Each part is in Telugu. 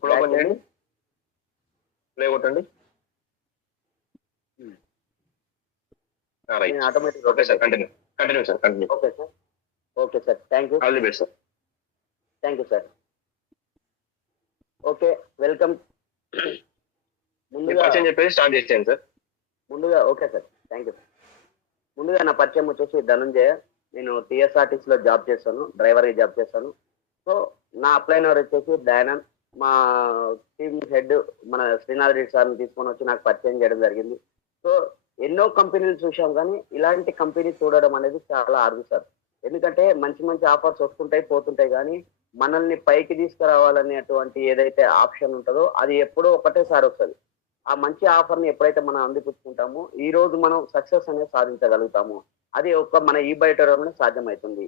ఇప్పుడు ఓపెన్ చేయండి, ప్లే కొట్టండి. Right, automatic. Okay sir, continue sir, continue. Okay sir, thank you. All the best sir. Thank you sir. Okay, welcome. ముందుగా పరిచయం చెప్పేసి స్టార్ట్ చేసేయండి sir. Okay sir, thank you. ముందుగా నా పరిచయం వచ్చేసి ధనుంజయ. నేను టీఎస్ఆర్టీసీలో జాబ్ చేస్తాను, డ్రైవర్గా జాబ్ చేస్తాను. సో నా అప్లైనర్ వచ్చేసి దయానంద్. మా టీమ్ హెడ్ మన శ్రీనాథ్ రెడ్డి సార్ని తీసుకొని వచ్చి నాకు పరిచయం చేయడం జరిగింది. సో ఎన్నో కంపెనీలు చూసాం, కానీ ఇలాంటి కంపెనీ చూడడం అనేది చాలా అరుదు సార్. ఎందుకంటే మంచి మంచి ఆఫర్స్ వస్తుంటాయి పోతుంటాయి, కానీ మనల్ని పైకి తీసుకురావాలనేటువంటి ఏదైతే ఆప్షన్ ఉంటుందో అది ఎప్పుడో ఒకటేసారి వస్తుంది. ఆ మంచి ఆఫర్ని ఎప్పుడైతే మనం అందిపుచ్చుకుంటామో ఈ రోజు మనం సక్సెస్ అనేది సాధించగలుగుతాము. అది మన ఈ బయోటోరంలో సాధ్యమవుతుంది.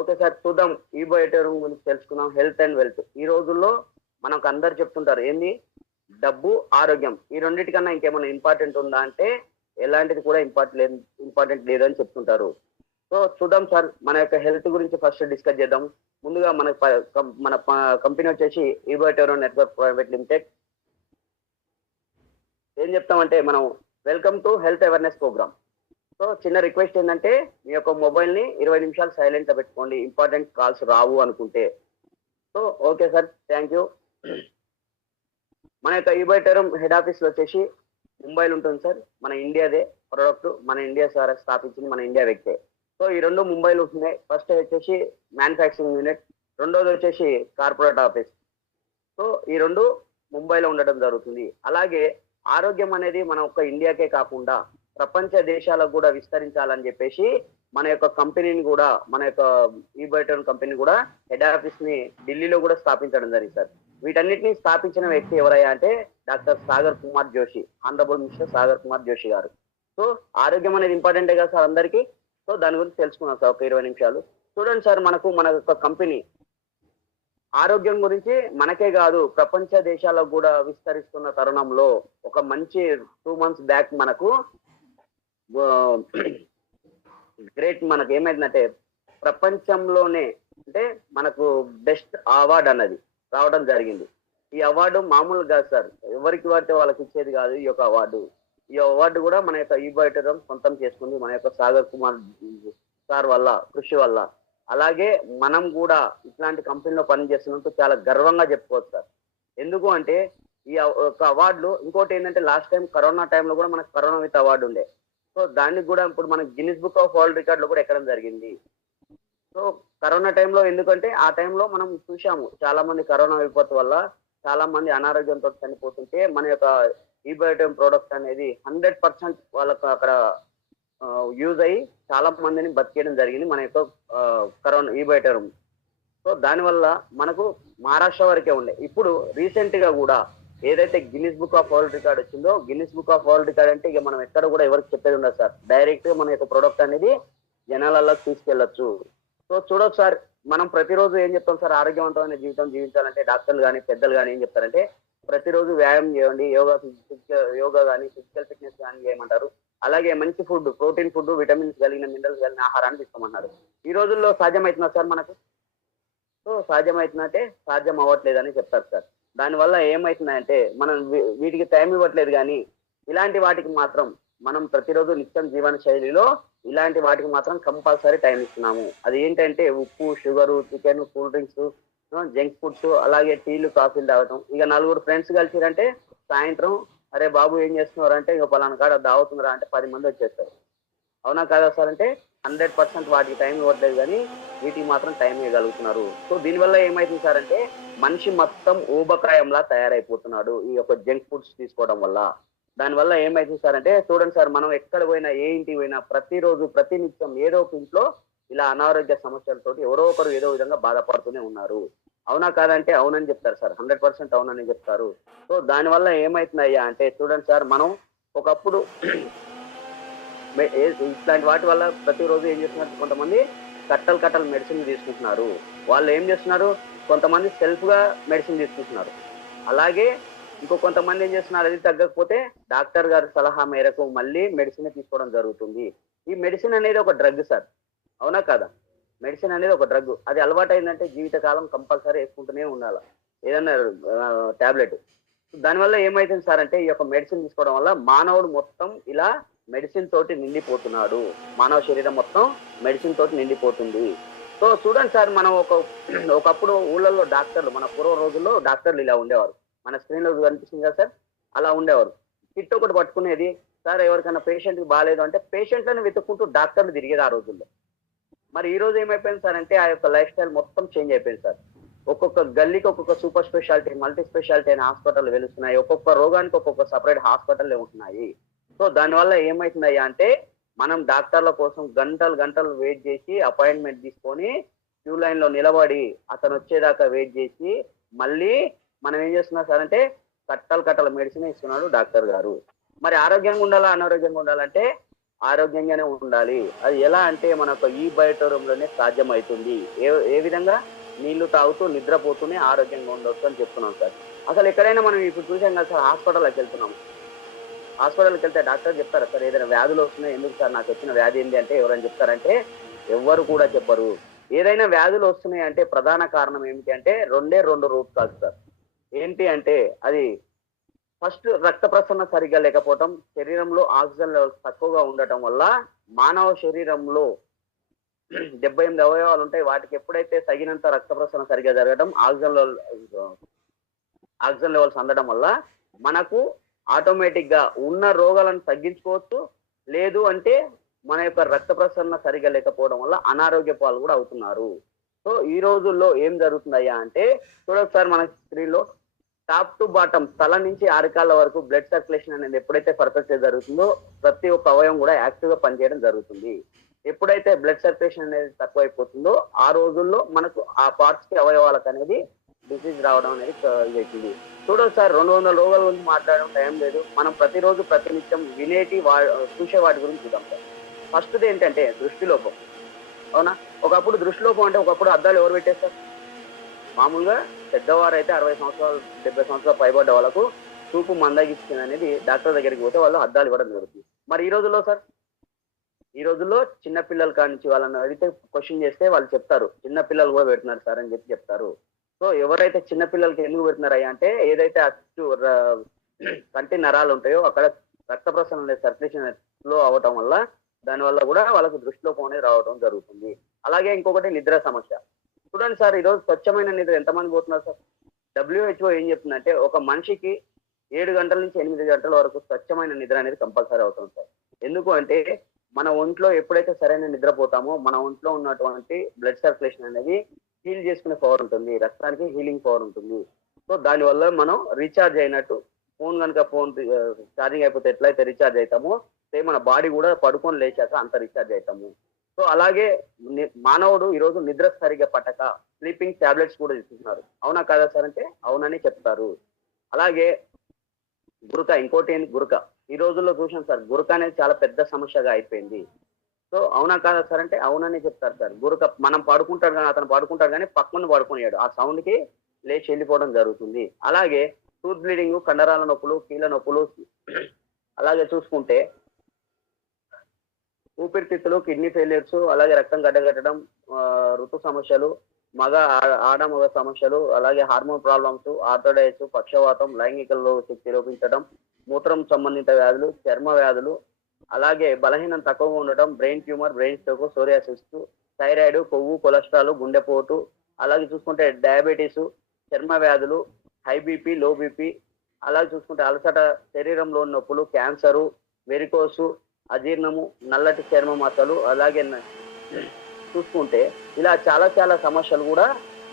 ఓకే సార్, చూద్దాం. ఈ బయోటోరం గురించి తెలుసుకుందాం. Health and wealth. ఈ రోజుల్లో మనకు అందరు చెప్తుంటారు ఏంది, డబ్బు ఆరోగ్యం, ఈ రెండింటికన్నా ఇంకేమైనా ఇంపార్టెంట్ ఉందా అంటే ఎలాంటిది కూడా ఇంపార్టెంట్ లేదని చెప్తుంటారు. సో చూద్దాం సార్, మన యొక్క హెల్త్ గురించి ఫస్ట్ డిస్కస్ చేద్దాం. ముందుగా మన కంపెనీ వచ్చేసి ఈ బయోటోరం నెట్వర్క్ ప్రైవేట్ లిమిటెడ్. ఏం చెప్తామంటే మనం welcome to health awareness programme. So చిన్న రిక్వెస్ట్ ఏంటంటే మీ యొక్క మొబైల్ని 20 నిమిషాలు సైలెంట్గా పెట్టుకోండి, ఇంపార్టెంట్ కాల్స్ రావు అనుకుంటే. So okay sir, thank you. మన యొక్క ఈబైటరం హెడ్ ఆఫీస్ వచ్చేసి ముంబైలో ఉంటుంది సార్. మన ఇండియాదే ప్రోడక్ట్, మన ఇండియా సార్ స్థాపించింది, మన ఇండియా వ్యక్తే. సో ఈ రెండు ముంబైలో ఉంటున్నాయి. ఫస్ట్ వచ్చేసి మ్యానుఫ్యాక్చరింగ్ యూనిట్, రెండోది వచ్చేసి కార్పొరేట్ ఆఫీస్. సో ఈ రెండు ముంబైలో ఉండడం జరుగుతుంది. అలాగే ఆరోగ్యం అనేది మన ఒక్క ఇండియాకే కాకుండా ప్రపంచ దేశాలకు కూడా విస్తరించాలని చెప్పేసి మన యొక్క కంపెనీని కూడా, మన యొక్క ఈబైటోన్ కంపెనీ కూడా హెడ్ ఆఫీస్ ని ఢిల్లీలో కూడా స్థాపించడం జరిగింది సార్. వీటన్నిటిని స్థాపించిన వ్యక్తి ఎవరయ్యా అంటే doctor Sagar Kumar Joshi, honourable mister Sagar Kumar Joshi గారు. సో ఆరోగ్యం అనేది ఇంపార్టెంటే కదా సార్ అందరికీ. సో దాని గురించి తెలుసుకున్నాం సార్ ఒక 20 నిమిషాలు. చూడండి సార్, మన యొక్క కంపెనీ ఆరోగ్యం గురించి మనకే కాదు ప్రపంచ దేశాలకు కూడా విస్తరిస్తున్న తరుణంలో ఒక మంచి 2 months బ్యాక్ మనకు గ్రేట్ మనకు ఏమైందంటే ప్రపంచంలోనే అంటే మనకు బెస్ట్ అవార్డు అన్నది రావడం జరిగింది. ఈ అవార్డు మామూలు కాదు సార్, ఎవరికి పడితే వాళ్ళకి ఇచ్చేది కాదు ఈ యొక్క అవార్డు. ఈ అవార్డు కూడా మన యొక్క ఈబైటరం సొంతం చేసుకుంది మన యొక్క సాగర్ కుమార్ సార్ వల్ల, కృషి వల్ల. అలాగే మనం కూడా ఇట్లాంటి కంపెనీలో పనిచేస్తున్నందుకు చాలా గర్వంగా చెప్పుకోవచ్చు సార్. ఎందుకు అంటే ఈ ఒక అవార్డులు, ఇంకోటి ఏంటంటే లాస్ట్ టైం కరోనా టైంలో కూడా మనకు కరోనా విత్ అవార్డు ఉండే. సో దానికి కూడా ఇప్పుడు మనకి గిన్నిస్ బుక్ ఆఫ్ వరల్డ్ రికార్డులో కూడా ఎక్కడం జరిగింది. సో కరోనా టైంలో, ఎందుకంటే ఆ టైంలో మనం చూసాము చాలా మంది కరోనా విపత్తు వల్ల చాలా మంది అనారోగ్యంతో చనిపోతుంటే మన యొక్క ఈబయోటం ప్రోడక్ట్ అనేది 100% వాళ్ళకు అక్కడ యూజ్ అయ్యి చాలా మందిని బతికేయడం జరిగింది మన యొక్క కరోనా ఈబయోటం. సో దానివల్ల మనకు మహారాష్ట్ర వరకే ఉండే. ఇప్పుడు రీసెంట్ గా కూడా ఏదైతే Guinness book of world record వచ్చిందో, Guinness book of world record అంటే ఇక మనం ఎక్కడ కూడా ఎవరికి చెప్పేది ఉండదు సార్. డైరెక్ట్ గా మన యొక్క ప్రొడక్ట్ అనేది జనాలలో తీసుకెళ్లొచ్చు. సో చూడొచ్చు సార్, మనం ప్రతిరోజు ఏం చెప్తాం సార్, ఆరోగ్యవంతమైన జీవితం జీవించాలంటే డాక్టర్లు కానీ పెద్దలు కానీ ఏం చెప్తారంటే ప్రతిరోజు వ్యాయామం చేయండి, యోగా కానీ ఫిజికల్ ఫిట్నెస్ కానీ చేయమంటారు. అలాగే మంచి ఫుడ్, ప్రోటీన్ ఫుడ్, విటమిన్స్ కలిగిన మినరల్స్ కలిగిన ఆహారాన్ని తీసుకోమన్నారు. ఈ రోజుల్లో సాధ్యమవుతుందా సార్ మనకు? సో సాధ్యమవుతుందంటే సాధ్యం అవ్వట్లేదని చెప్తారు సార్. దానివల్ల ఏమవుతుందంటే మనం వీటికి టైం ఇవ్వట్లేదు, కానీ ఇలాంటి వాటికి మాత్రం మనం ప్రతిరోజు నిత్యం జీవన శైలిలో ఇలాంటి వాటికి మాత్రం కంపల్సరీ టైం ఇస్తున్నాము. అది ఏంటంటే ఉప్పు, sugar, chicken, cool drinks, junk foods, అలాగే టీలు, కాఫీలు తాగటం. ఇక నలుగురు ఫ్రెండ్స్ కలిసిరంటే సాయంత్రం అరే బాబు ఏం చేస్తున్నారు అంటే ఇక పలానా కాడ దావుతుందిరా అంటే 10 మంది వచ్చేస్తారు. అవునా కాదా సార్? అంటే 100% వాటికి టైం ఇవ్వట్లేదు, కానీ వీటికి మాత్రం టైం ఇవ్వగలుగుతున్నారు. సో దీనివల్ల ఏమైతుంది సార్ అంటే మనిషి మొత్తం ఊబకాయంలా తయారైపోతున్నాడు ఈ యొక్క జంక్ ఫుడ్స్ తీసుకోవడం వల్ల. దానివల్ల ఏమైతుంది సార్ అంటే చూడండి సార్, మనం ఎక్కడ పోయినా, ఏ ఇంటికి పోయినా ప్రతిరోజు ప్రతినిత్యం ఏదో ఒక ఇంట్లో ఇలా అనారోగ్య సమస్యలతో ఎవరో ఒకరు ఏదో విధంగా బాధపడుతూనే ఉన్నారు. అవునా కాదంటే అవునని చెప్తారు సార్, 100% అవునని చెప్తారు. సో దానివల్ల ఏమైతుందయ్యా అంటే చూడండి సార్, మనం ఒకప్పుడు ఇట్లాంటి వాటి వల్ల ప్రతిరోజు ఏం చేస్తున్నారు, కొంతమంది కట్టలు మెడిసిన్ తీసుకుంటున్నారు. వాళ్ళు ఏం చేస్తున్నారు, కొంతమంది సెల్ఫ్ గా మెడిసిన్ తీసుకుంటున్నారు. అలాగే ఇంకో కొంతమంది ఏం చేస్తున్నారు, అది తగ్గకపోతే డాక్టర్ గారి సలహా మేరకు మళ్ళీ మెడిసిన్ తీసుకోవడం జరుగుతుంది. ఈ మెడిసిన్ అనేది ఒక డ్రగ్ సార్, అవునా కదా? మెడిసిన్ అనేది ఒక డ్రగ్. అది అలవాటు అయిందంటే జీవితకాలం కంపల్సరీ వేసుకుంటూనే ఉండాలి. ఏదన్నా టాబ్లెట్. దానివల్ల ఏమైతుంది సార్ అంటే ఈ యొక్క మెడిసిన్ తీసుకోవడం వల్ల మానవుడు మొత్తం ఇలా మెడిసిన్ తోటి నిండిపోతున్నాడు. మానవ శరీరం మొత్తం మెడిసిన్ తోటి నిండిపోతుంది. సో చూడండి సార్, మనం ఒకప్పుడు ఊళ్ళల్లో డాక్టర్లు, మన పూర్వ రోజుల్లో డాక్టర్లు ఇలా ఉండేవారు. మన స్క్రీన్ లో కనిపిస్తుంది కదా సార్, అలా ఉండేవారు. కిట్ ఒకటి పట్టుకునేది సార్, ఎవరికైనా పేషెంట్ కి బాగాలేదు అంటే పేషెంట్లను వెతుక్కుంటూ డాక్టర్లు తిరిగేది ఆ రోజుల్లో. మరి ఈ రోజు ఏమైపోయింది సార్ అంటే ఆ యొక్క లైఫ్ స్టైల్ మొత్తం చేంజ్ అయిపోయింది సార్. ఒక్కొక్క గల్లీకి ఒక్కొక్క సూపర్ స్పెషాలిటీ, మల్టీ స్పెషాలిటీ అయిన హాస్పిటల్ వెలుస్తున్నాయి. ఒక్కొక్క రోగానికి ఒక్కొక్క సపరేట్ హాస్పిటల్ ఉంటున్నాయి. సో దానివల్ల ఏమైతుందయ్యా అంటే మనం డాక్టర్ల కోసం గంటలు గంటలు వెయిట్ చేసి అపాయింట్మెంట్ తీసుకొని క్యూ లైన్ లో నిలబడి అతను వచ్చేదాకా వెయిట్ చేసి మళ్ళీ మనం ఏం చేస్తున్నాం సార్ అంటే కట్టల మెడిసిన్ ఇస్తున్నాడు డాక్టర్ గారు. మరి ఆరోగ్యంగా ఉండాలా అనారోగ్యంగా ఉండాలంటే ఆరోగ్యంగానే ఉండాలి. అది ఎలా అంటే మనకు ఈ బయోటోరంలోనే సాధ్యం అవుతుంది. ఏ విధంగా నీళ్లు తాగుతూ నిద్రపోతూనే ఆరోగ్యంగా ఉండవచ్చు అని చెప్తున్నాం సార్. అసలు ఎక్కడైనా మనం ఇప్పుడు చూసాం కదా సార్, హాస్పిటల్కి వెళ్తున్నాం. హాస్పిటల్కి వెళ్తే డాక్టర్ చెప్తారా సార్ ఏదైనా వ్యాధులు వస్తున్నాయి, ఎందుకు సార్ నాకు వచ్చిన వ్యాధి ఏంటి అంటే ఎవరైనా చెప్తారంటే ఎవ్వరు కూడా చెప్పరు. ఏదైనా వ్యాధులు వస్తున్నాయి అంటే ప్రధాన కారణం ఏమిటి అంటే రెండు రూట్ కాదు సార్. ఏంటి అంటే అది ఫస్ట్ రక్త ప్రసరణ సరిగ్గా లేకపోవటం, శరీరంలో ఆక్సిజన్ లెవెల్స్ తక్కువగా ఉండటం వల్ల మానవ శరీరంలో 78 అవయవాలు ఉంటాయి. వాటికి ఎప్పుడైతే తగినంత రక్త ప్రసరణ సరిగ్గా జరగడం, ఆక్సిజన్ లెవెల్స్ అందడం వల్ల మనకు ఆటోమేటిక్ గా ఉన్న రోగాలను తగ్గించుకోవచ్చు. లేదు అంటే మన యొక్క రక్త ప్రసరణ సరిగా లేకపోవడం వల్ల అనారోగ్య పాలు కూడా అవుతున్నారు. సో ఈ రోజుల్లో ఏం జరుగుతుందయ్యా అంటే చూడొచ్చు సార్, మన స్క్రీన్ లో టాప్ టు బాటమ్ తల నుంచి ఆరికాళ్ళ వరకు బ్లడ్ సర్క్యులేషన్ అనేది ఎప్పుడైతే పర్ఫెక్ట్ గా జరుగుతుందో ప్రతి ఒక్క అవయవం కూడా యాక్టివ్ గా పనిచేయడం జరుగుతుంది. ఎప్పుడైతే బ్లడ్ సర్క్యులేషన్ అనేది తక్కువైపోతుందో ఆ రోజుల్లో మనకు ఆ పార్ట్స్ కి అవయవాలకు అనేది డిసీజ్ రావడం అనేది అవుతుంది. చూడొచ్చు సార్, 200 రోగాల గురించి మాట్లాడడం టైం లేదు. మనం ప్రతిరోజు ప్రతినిత్యం వినేటి చూసే వాటి గురించి చూద్దాం సార్. ఫస్ట్ది ఏంటంటే దృష్టిలోపం. అవునా, ఒకప్పుడు దృష్టిలోపం అంటే ఒకప్పుడు అద్దాలు ఎవరు పెట్టేస్తారు? మామూలుగా పెద్దవారు అయితే 60 సంవత్సరాలు 70 సంవత్సరాలు పైబడ్డ వాళ్ళకు చూపు మందగిస్తుంది అనేది డాక్టర్ దగ్గరికి పోతే వాళ్ళు అద్దాలు ఇవ్వడం జరుగుతుంది. మరి ఈ రోజుల్లో సార్, ఈ రోజుల్లో చిన్న పిల్లల కాడి నుంచి వాళ్ళని అడిగితే క్వశ్చన్ చేస్తే వాళ్ళు చెప్తారు చిన్న పిల్లలు కూడా పెడుతున్నారు సార్ అని చెప్తారు. సో ఎవరైతే చిన్న పిల్లలకి ఎందుకు పెడుతున్నారయ్యా అంటే ఏదైతే అచ్చు కంటి నరాలు ఉంటాయో అక్కడ రక్త ప్రసరణ అనేది సర్క్యులేషన్ ఫ్లో అవటం వల్ల దానివల్ల కూడా వాళ్ళకు దృష్టిలోపం అనేది రావడం జరుగుతుంది. అలాగే ఇంకొకటి నిద్ర సమస్య. చూడండి సార్, ఈరోజు స్వచ్ఛమైన నిద్ర ఎంతమంది పోతున్నారు సార్? WHO ఏం చెప్తుందంటే ఒక మనిషికి 7 గంటల నుంచి 8 గంటల వరకు స్వచ్ఛమైన నిద్ర అనేది కంపల్సరీ అవుతుంది సార్. ఎందుకు అంటే మన ఒంట్లో ఎప్పుడైతే సరైన నిద్రపోతామో మన ఒంట్లో ఉన్నటువంటి బ్లడ్ సర్క్యులేషన్ అనేది హీల్ చేసుకునే పవర్ ఉంటుంది, రక్తానికి హీలింగ్ పవర్ ఉంటుంది. సో దానివల్ల మనం రీఛార్జ్ అయినట్టు, ఫోన్ ఛార్జింగ్ అయిపోతే ఎట్లయితే రీఛార్జ్ అవుతామో సేమ్ మన బాడీ కూడా పడుకొని లేచాక అంత రీఛార్జ్ అవుతాము. సో అలాగే మానవుడు ఈరోజు నిద్ర సరిగ్గా పట్టక స్లీపింగ్ టాబ్లెట్స్ కూడా తీసుకుంటున్నారు. అవునా కాదా సార్ అంటే అవునని చెప్తారు. అలాగే గురక, ఇంకోటి ఏంటి గురక. ఈ రోజుల్లో చూసాం సార్, గురక అనేది చాలా పెద్ద సమస్యగా అయిపోయింది. సో అవునా కాదా సార్ అంటే అవునని చెప్తారు సార్. గురక మనం పడుకుంటాడు కానీ అతను పడుకుంటాడు కానీ పక్కన పడుకునేయాడు, ఆ సౌండ్ కి లేచి వెళ్ళిపోవడం జరుగుతుంది. అలాగే టూత్ బ్లీడింగ్, కండరాల నొప్పులు, కీళ్ళ నొప్పులు, అలాగే చూసుకుంటే ఊపిరితిత్తులు, కిడ్నీ ఫెయిలియర్స్, అలాగే రక్తం గడ్డగట్టడం, ఋతు సమస్యలు, మగ సమస్యలు, అలాగే హార్మోన్ ప్రాబ్లమ్స్, ఆర్థోడైటిస్, పక్షవాతం, లైంగిక శక్తి లోపించడం, మూత్రం సంబంధిత వ్యాధులు, చర్మ వ్యాధులు, అలాగే బలహీనం తక్కువగా ఉండటం, brain tumour, brain stroke, psoriasis, thyroid, కొవ్వు, కొలెస్ట్రాల్, గుండెపోటు, అలాగే చూసుకుంటే డయాబెటీస్, చర్మ వ్యాధులు, హై బీపీ, లో బీపీ, అలాగే చూసుకుంటే అలసట, శరీరంలో నొప్పులు, క్యాన్సరు, వెరికోసు, అజీర్ణము, నల్లటి చర్మ మచ్చలు, అలాగే చూసుకుంటే ఇలా చాలా సమస్యలు కూడా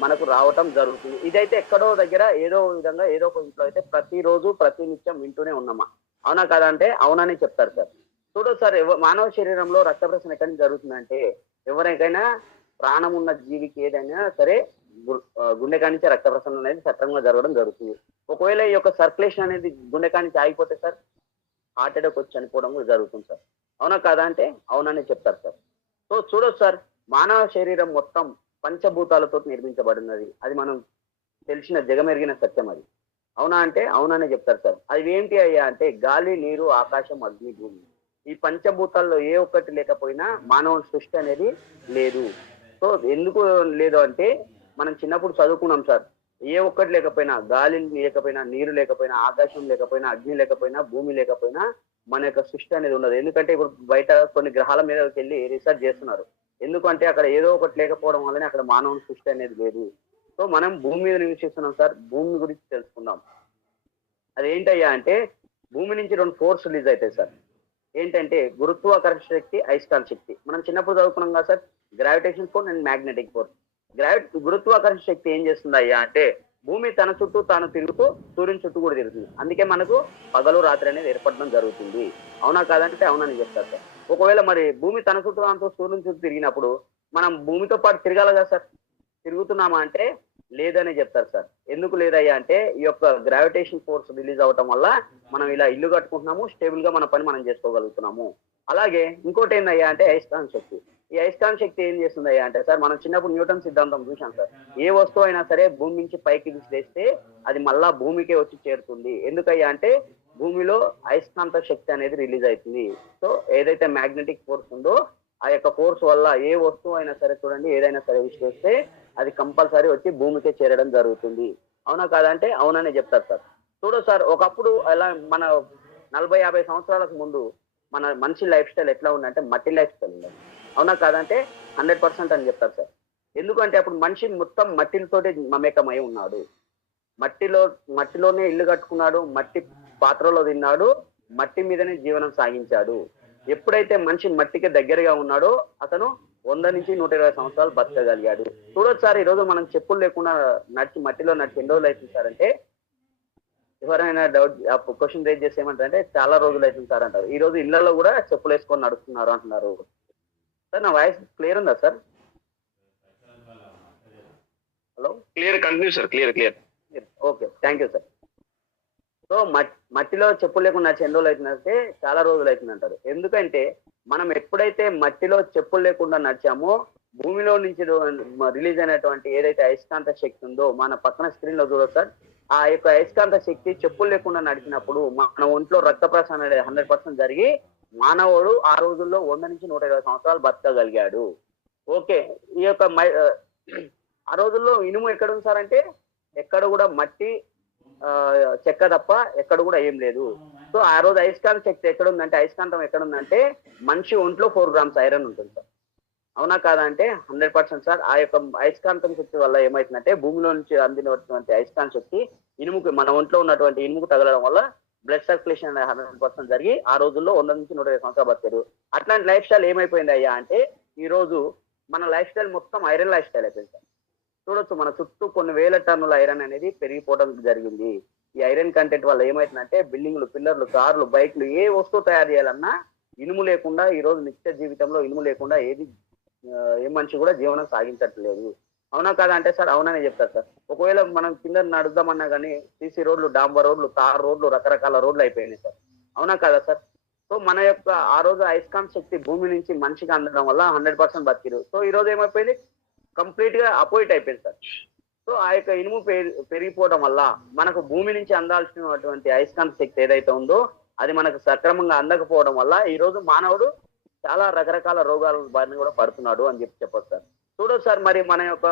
మనకు రావటం జరుగుతుంది. ఇదైతే ఎక్కడో దగ్గర ఏదో విధంగా ఏదో ఒక ఇంట్లో అయితే ప్రతిరోజు ప్రతినిత్యం వింటూనే ఉన్నామా? అవునా కదా అంటే అవునని చెప్తారు సార్. చూడదు సార్, మానవ శరీరంలో రక్త ప్రసరణ ఎక్కడి నుంచి జరుగుతుందంటే ఎవరికైనా ప్రాణం ఉన్న జీవికి ఏదైనా సరే గుండె కానించే రక్త ప్రసరణ అనేది సక్రమంగా జరగడం జరుగుతుంది. ఒకవేళ ఈ యొక్క సర్క్యులేషన్ అనేది గుండె కానించి ఆగిపోతే సార్ హార్ట్ అటాక్ వచ్చి చనిపోవడం కూడా జరుగుతుంది సార్. అవునా కాదా అంటే అవునని చెప్తారు సార్. సో చూడొచ్చు సార్, మానవ శరీరం మొత్తం పంచభూతాలతో నిర్మించబడినది. అది మనం తెలిసిన జగమెరిగిన సత్యం అది. అవునా అంటే అవునని చెప్తారు సార్. అవి ఏంటి అయ్యా అంటే గాలి, నీరు, ఆకాశం, అగ్ని, భూమి. ఈ పంచభూతాల్లో ఏ ఒక్కటి లేకపోయినా మానవ సృష్టి అనేది లేదు. సో ఎందుకు లేదు అంటే మనం చిన్నప్పుడు చదువుకున్నాం సార్, ఏ ఒక్కటి లేకపోయినా, గాలి లేకపోయినా, నీరు లేకపోయినా, ఆకాశం లేకపోయినా, అగ్ని లేకపోయినా, భూమి లేకపోయినా మన యొక్క సృష్టి అనేది ఉండదు. ఎందుకంటే ఇప్పుడు బయట కొన్ని గ్రహాల మీదకి వెళ్ళి రీసెర్చ్ చేస్తున్నారు. ఎందుకంటే అక్కడ ఏదో ఒకటి లేకపోవడం వల్లనే అక్కడ మానవుని సృష్టి అనేది లేదు. సో మనం భూమి మీద నివసిస్తున్నాం సార్. భూమి గురించి తెలుసుకుందాం. అది ఏంటయ్యా అంటే భూమి నుంచి 2 ఫోర్స్ రిలీజ్ అవుతాయి సార్. ఏంటంటే గురుత్వాకర్షణ శక్తి, అయస్కాంత శక్తి. మనం చిన్నప్పుడు చదువుకున్నాం కదా sir, gravitation force and magnetic force. గురుత్వాకర్షణ శక్తి ఏం చేస్తుంది అయ్యా అంటే భూమి తన చుట్టూ తాను తిరుగుతూ సూర్యుని చుట్టూ కూడా తిరుగుతుంది. అందుకే మనకు పగలు రాత్రి అనేది ఏర్పడడం జరుగుతుంది. అవునా కాదంటే అవునని చెప్తారు సార్. ఒకవేళ మరి భూమి తన చుట్టూ తాను సూర్యుని చుట్టూ తిరిగినప్పుడు మనం భూమితో పాటు తిరగాలి కదా సార్. తిరుగుతున్నామా అంటే లేదని చెప్తారు సార్. ఎందుకు లేదయ్యా అంటే ఈ యొక్క గ్రావిటేషన్ ఫోర్స్ రిలీజ్ అవటం వల్ల మనం ఇలా ఇల్లు కట్టుకుంటున్నాము, స్టేబుల్ గా మన పని మనం చేసుకోగలుగుతున్నాము. అలాగే ఇంకోటి ఏందయ్యా అంటే అయస్కాంత శక్తి. ఈ అయస్కాంత శక్తి ఏం చేస్తుందయ్యా అంటే సార్, మనం చిన్నప్పుడు న్యూటన్ సిద్ధాంతం చూసాం సార్. ఏ వస్తువు అయినా సరే భూమి నుంచి పైకి విసిరేస్తే అది మళ్ళా భూమికే వచ్చి చేరుతుంది. ఎందుకయ్యా అంటే భూమిలో అయస్కాంత శక్తి అనేది రిలీజ్ అవుతుంది. సో ఏదైతే మ్యాగ్నెటిక్ ఫోర్స్ ఉందో ఆ యొక్క ఫోర్స్ వల్ల ఏ వస్తువు అయినా సరే చూడండి, ఏదైనా సరే విసిరేస్తే అది కంపల్సరీ వచ్చి భూమికే చేరడం జరుగుతుంది. అవునా కాదంటే అవుననే చెప్తారు సార్. చూడదు సార్, ఒకప్పుడు అలా మన 40-50 సంవత్సరాలకు ముందు మన మనిషి లైఫ్ స్టైల్ ఎట్లా ఉందంటే మట్టి లైఫ్ స్టైల్ ఉండదు. అవునా కాదంటే 100% అని చెప్తారు సార్. ఎందుకంటే అప్పుడు మనిషి మొత్తం మట్టితోటి మమేకమై ఉన్నాడు. మట్టిలోనే ఇల్లు కట్టుకున్నాడు, మట్టి పాత్రలో తిన్నాడు, మట్టి మీదనే జీవనం సాగించాడు. ఎప్పుడైతే మనిషి మట్టికి దగ్గరగా ఉన్నాడో అతను 100 నుంచి 120 సంవత్సరాలు బతకగలిగాడు. చూడొచ్చు సార్, ఈ రోజు మనం చెప్పులు లేకుండా మట్టిలో నడిచి ఎన్ని రోజులు అవుతుంది సార్ అంటే, ఎవరైనా డౌట్ క్వశ్చన్ రేజ్ చేసి ఏమంటారంటే చాలా రోజులు అవుతుంది సార్ అంటారు. ఈ రోజు ఇళ్లలో కూడా చెప్పులు వేసుకొని నడుస్తున్నారు అంటున్నారు. సార్ నా వాయిస్ క్లియర్ ఉందా sir? Hello, clear, continue sir. Clear. Okay, thank you sir. So మట్టిలో చెప్పులు లేకుండా నడిచి ఎన్ని రోజులు అవుతుందంటే చాలా రోజులు అవుతుంది అంటారు. ఎందుకంటే మనం ఎప్పుడైతే మట్టిలో చెప్పులు లేకుండా నడిచామో భూమిలో నుంచి రిలీజ్ అయినటువంటి ఏదైతే అయస్కాంత శక్తి ఉందో మన పక్కన స్క్రీన్ లో చూడొచ్చు సార్. ఆ యొక్క అయస్కాంత శక్తి చెప్పులు లేకుండా నడిచినప్పుడు మన ఒంట్లో రక్త ప్రసరణ అనేది 100% జరిగి మానవుడు ఆ రోజుల్లో 100 నుంచి 120 సంవత్సరాలు బతకగలిగాడు. ఓకే, ఈ యొక్క ఆ రోజుల్లో ఇనుము ఎక్కడ ఉంది సార్ అంటే ఎక్కడ కూడా మట్టి చెక్క తప్ప ఎక్కడ కూడా ఏం లేదు. సో ఆ రోజు అయస్కాంత శక్తి ఎక్కడ ఉందంటే, అయస్కాంతం ఎక్కడ ఉందంటే మనిషి ఒంట్లో 4 grams ఐరన్ ఉంటుంది సార్. అవునా కాదా అంటే 100% సార్. ఆ యొక్క అయస్కాంతం శక్తి వల్ల ఏమైతుందంటే భూమిలో నుంచి అందినటువంటి అయస్కాంత శక్తి ఇనుముకి, మన ఒంట్లో ఉన్నటువంటి ఇనుముకు తగలడం వల్ల బ్లడ్ సర్క్యులేషన్ అనేది 100% జరిగి ఆ రోజుల్లో 100 నుంచి 120 సంవత్సరాలు బతికారు. అట్లాంటి లైఫ్ స్టైల్ ఏమైపోయింది అయ్యా అంటే ఈ రోజు మన లైఫ్ స్టైల్ మొత్తం ఐరన్ లైఫ్ స్టైల్ అయిపోయింది సార్. చూడొచ్చు, మన చుట్టూ కొన్ని వేల టన్నుల ఐరన్ అనేది పెరిగిపోవడం జరిగింది. ఈ ఐరన్ కంటెంట్ వల్ల ఏమైతుందంటే బిల్డింగ్లు, పిల్లర్లు, కార్లు, బైక్లు ఏ వస్తువు తయారు చేయాలన్నా ఇనుము లేకుండా ఈ రోజు నిత్య జీవితంలో ఇనుము లేకుండా ఏ మనిషి కూడా జీవనం సాగించట్లేదు. అవునా కాదా అంటే సార్ అవుననే చెప్తారు సార్. ఒకవేళ మనం కింద నడుద్దామన్నా కానీ సీసీ రోడ్లు, డాంబర్ రోడ్లు, తార్ రోడ్లు, రకరకాల రోడ్లు అయిపోయినాయి సార్. అవునా కాదా సార్? సో మన యొక్క ఆ రోజు అయస్కాంత శక్తి భూమి నుంచి మనిషికి అందడం వల్ల 100% బతికిరు. సో ఈ రోజు ఏమైపోయింది, కంప్లీట్ గా అపోజిట్ అయిపోయింది సార్. సో ఆ యొక్క ఇనుము పెరిగిపోవడం వల్ల మనకు భూమి నుంచి అందాల్సినటువంటి అయస్కాంత శక్తి ఏదైతే ఉందో అది మనకు సక్రమంగా అందకపోవడం వల్ల ఈ రోజు మానవుడు చాలా రకరకాల రోగాల బారిన కూడా పడుతున్నాడు అని చెప్పొచ్చు సార్. చూడొచ్చు సార్, మరి మన యొక్క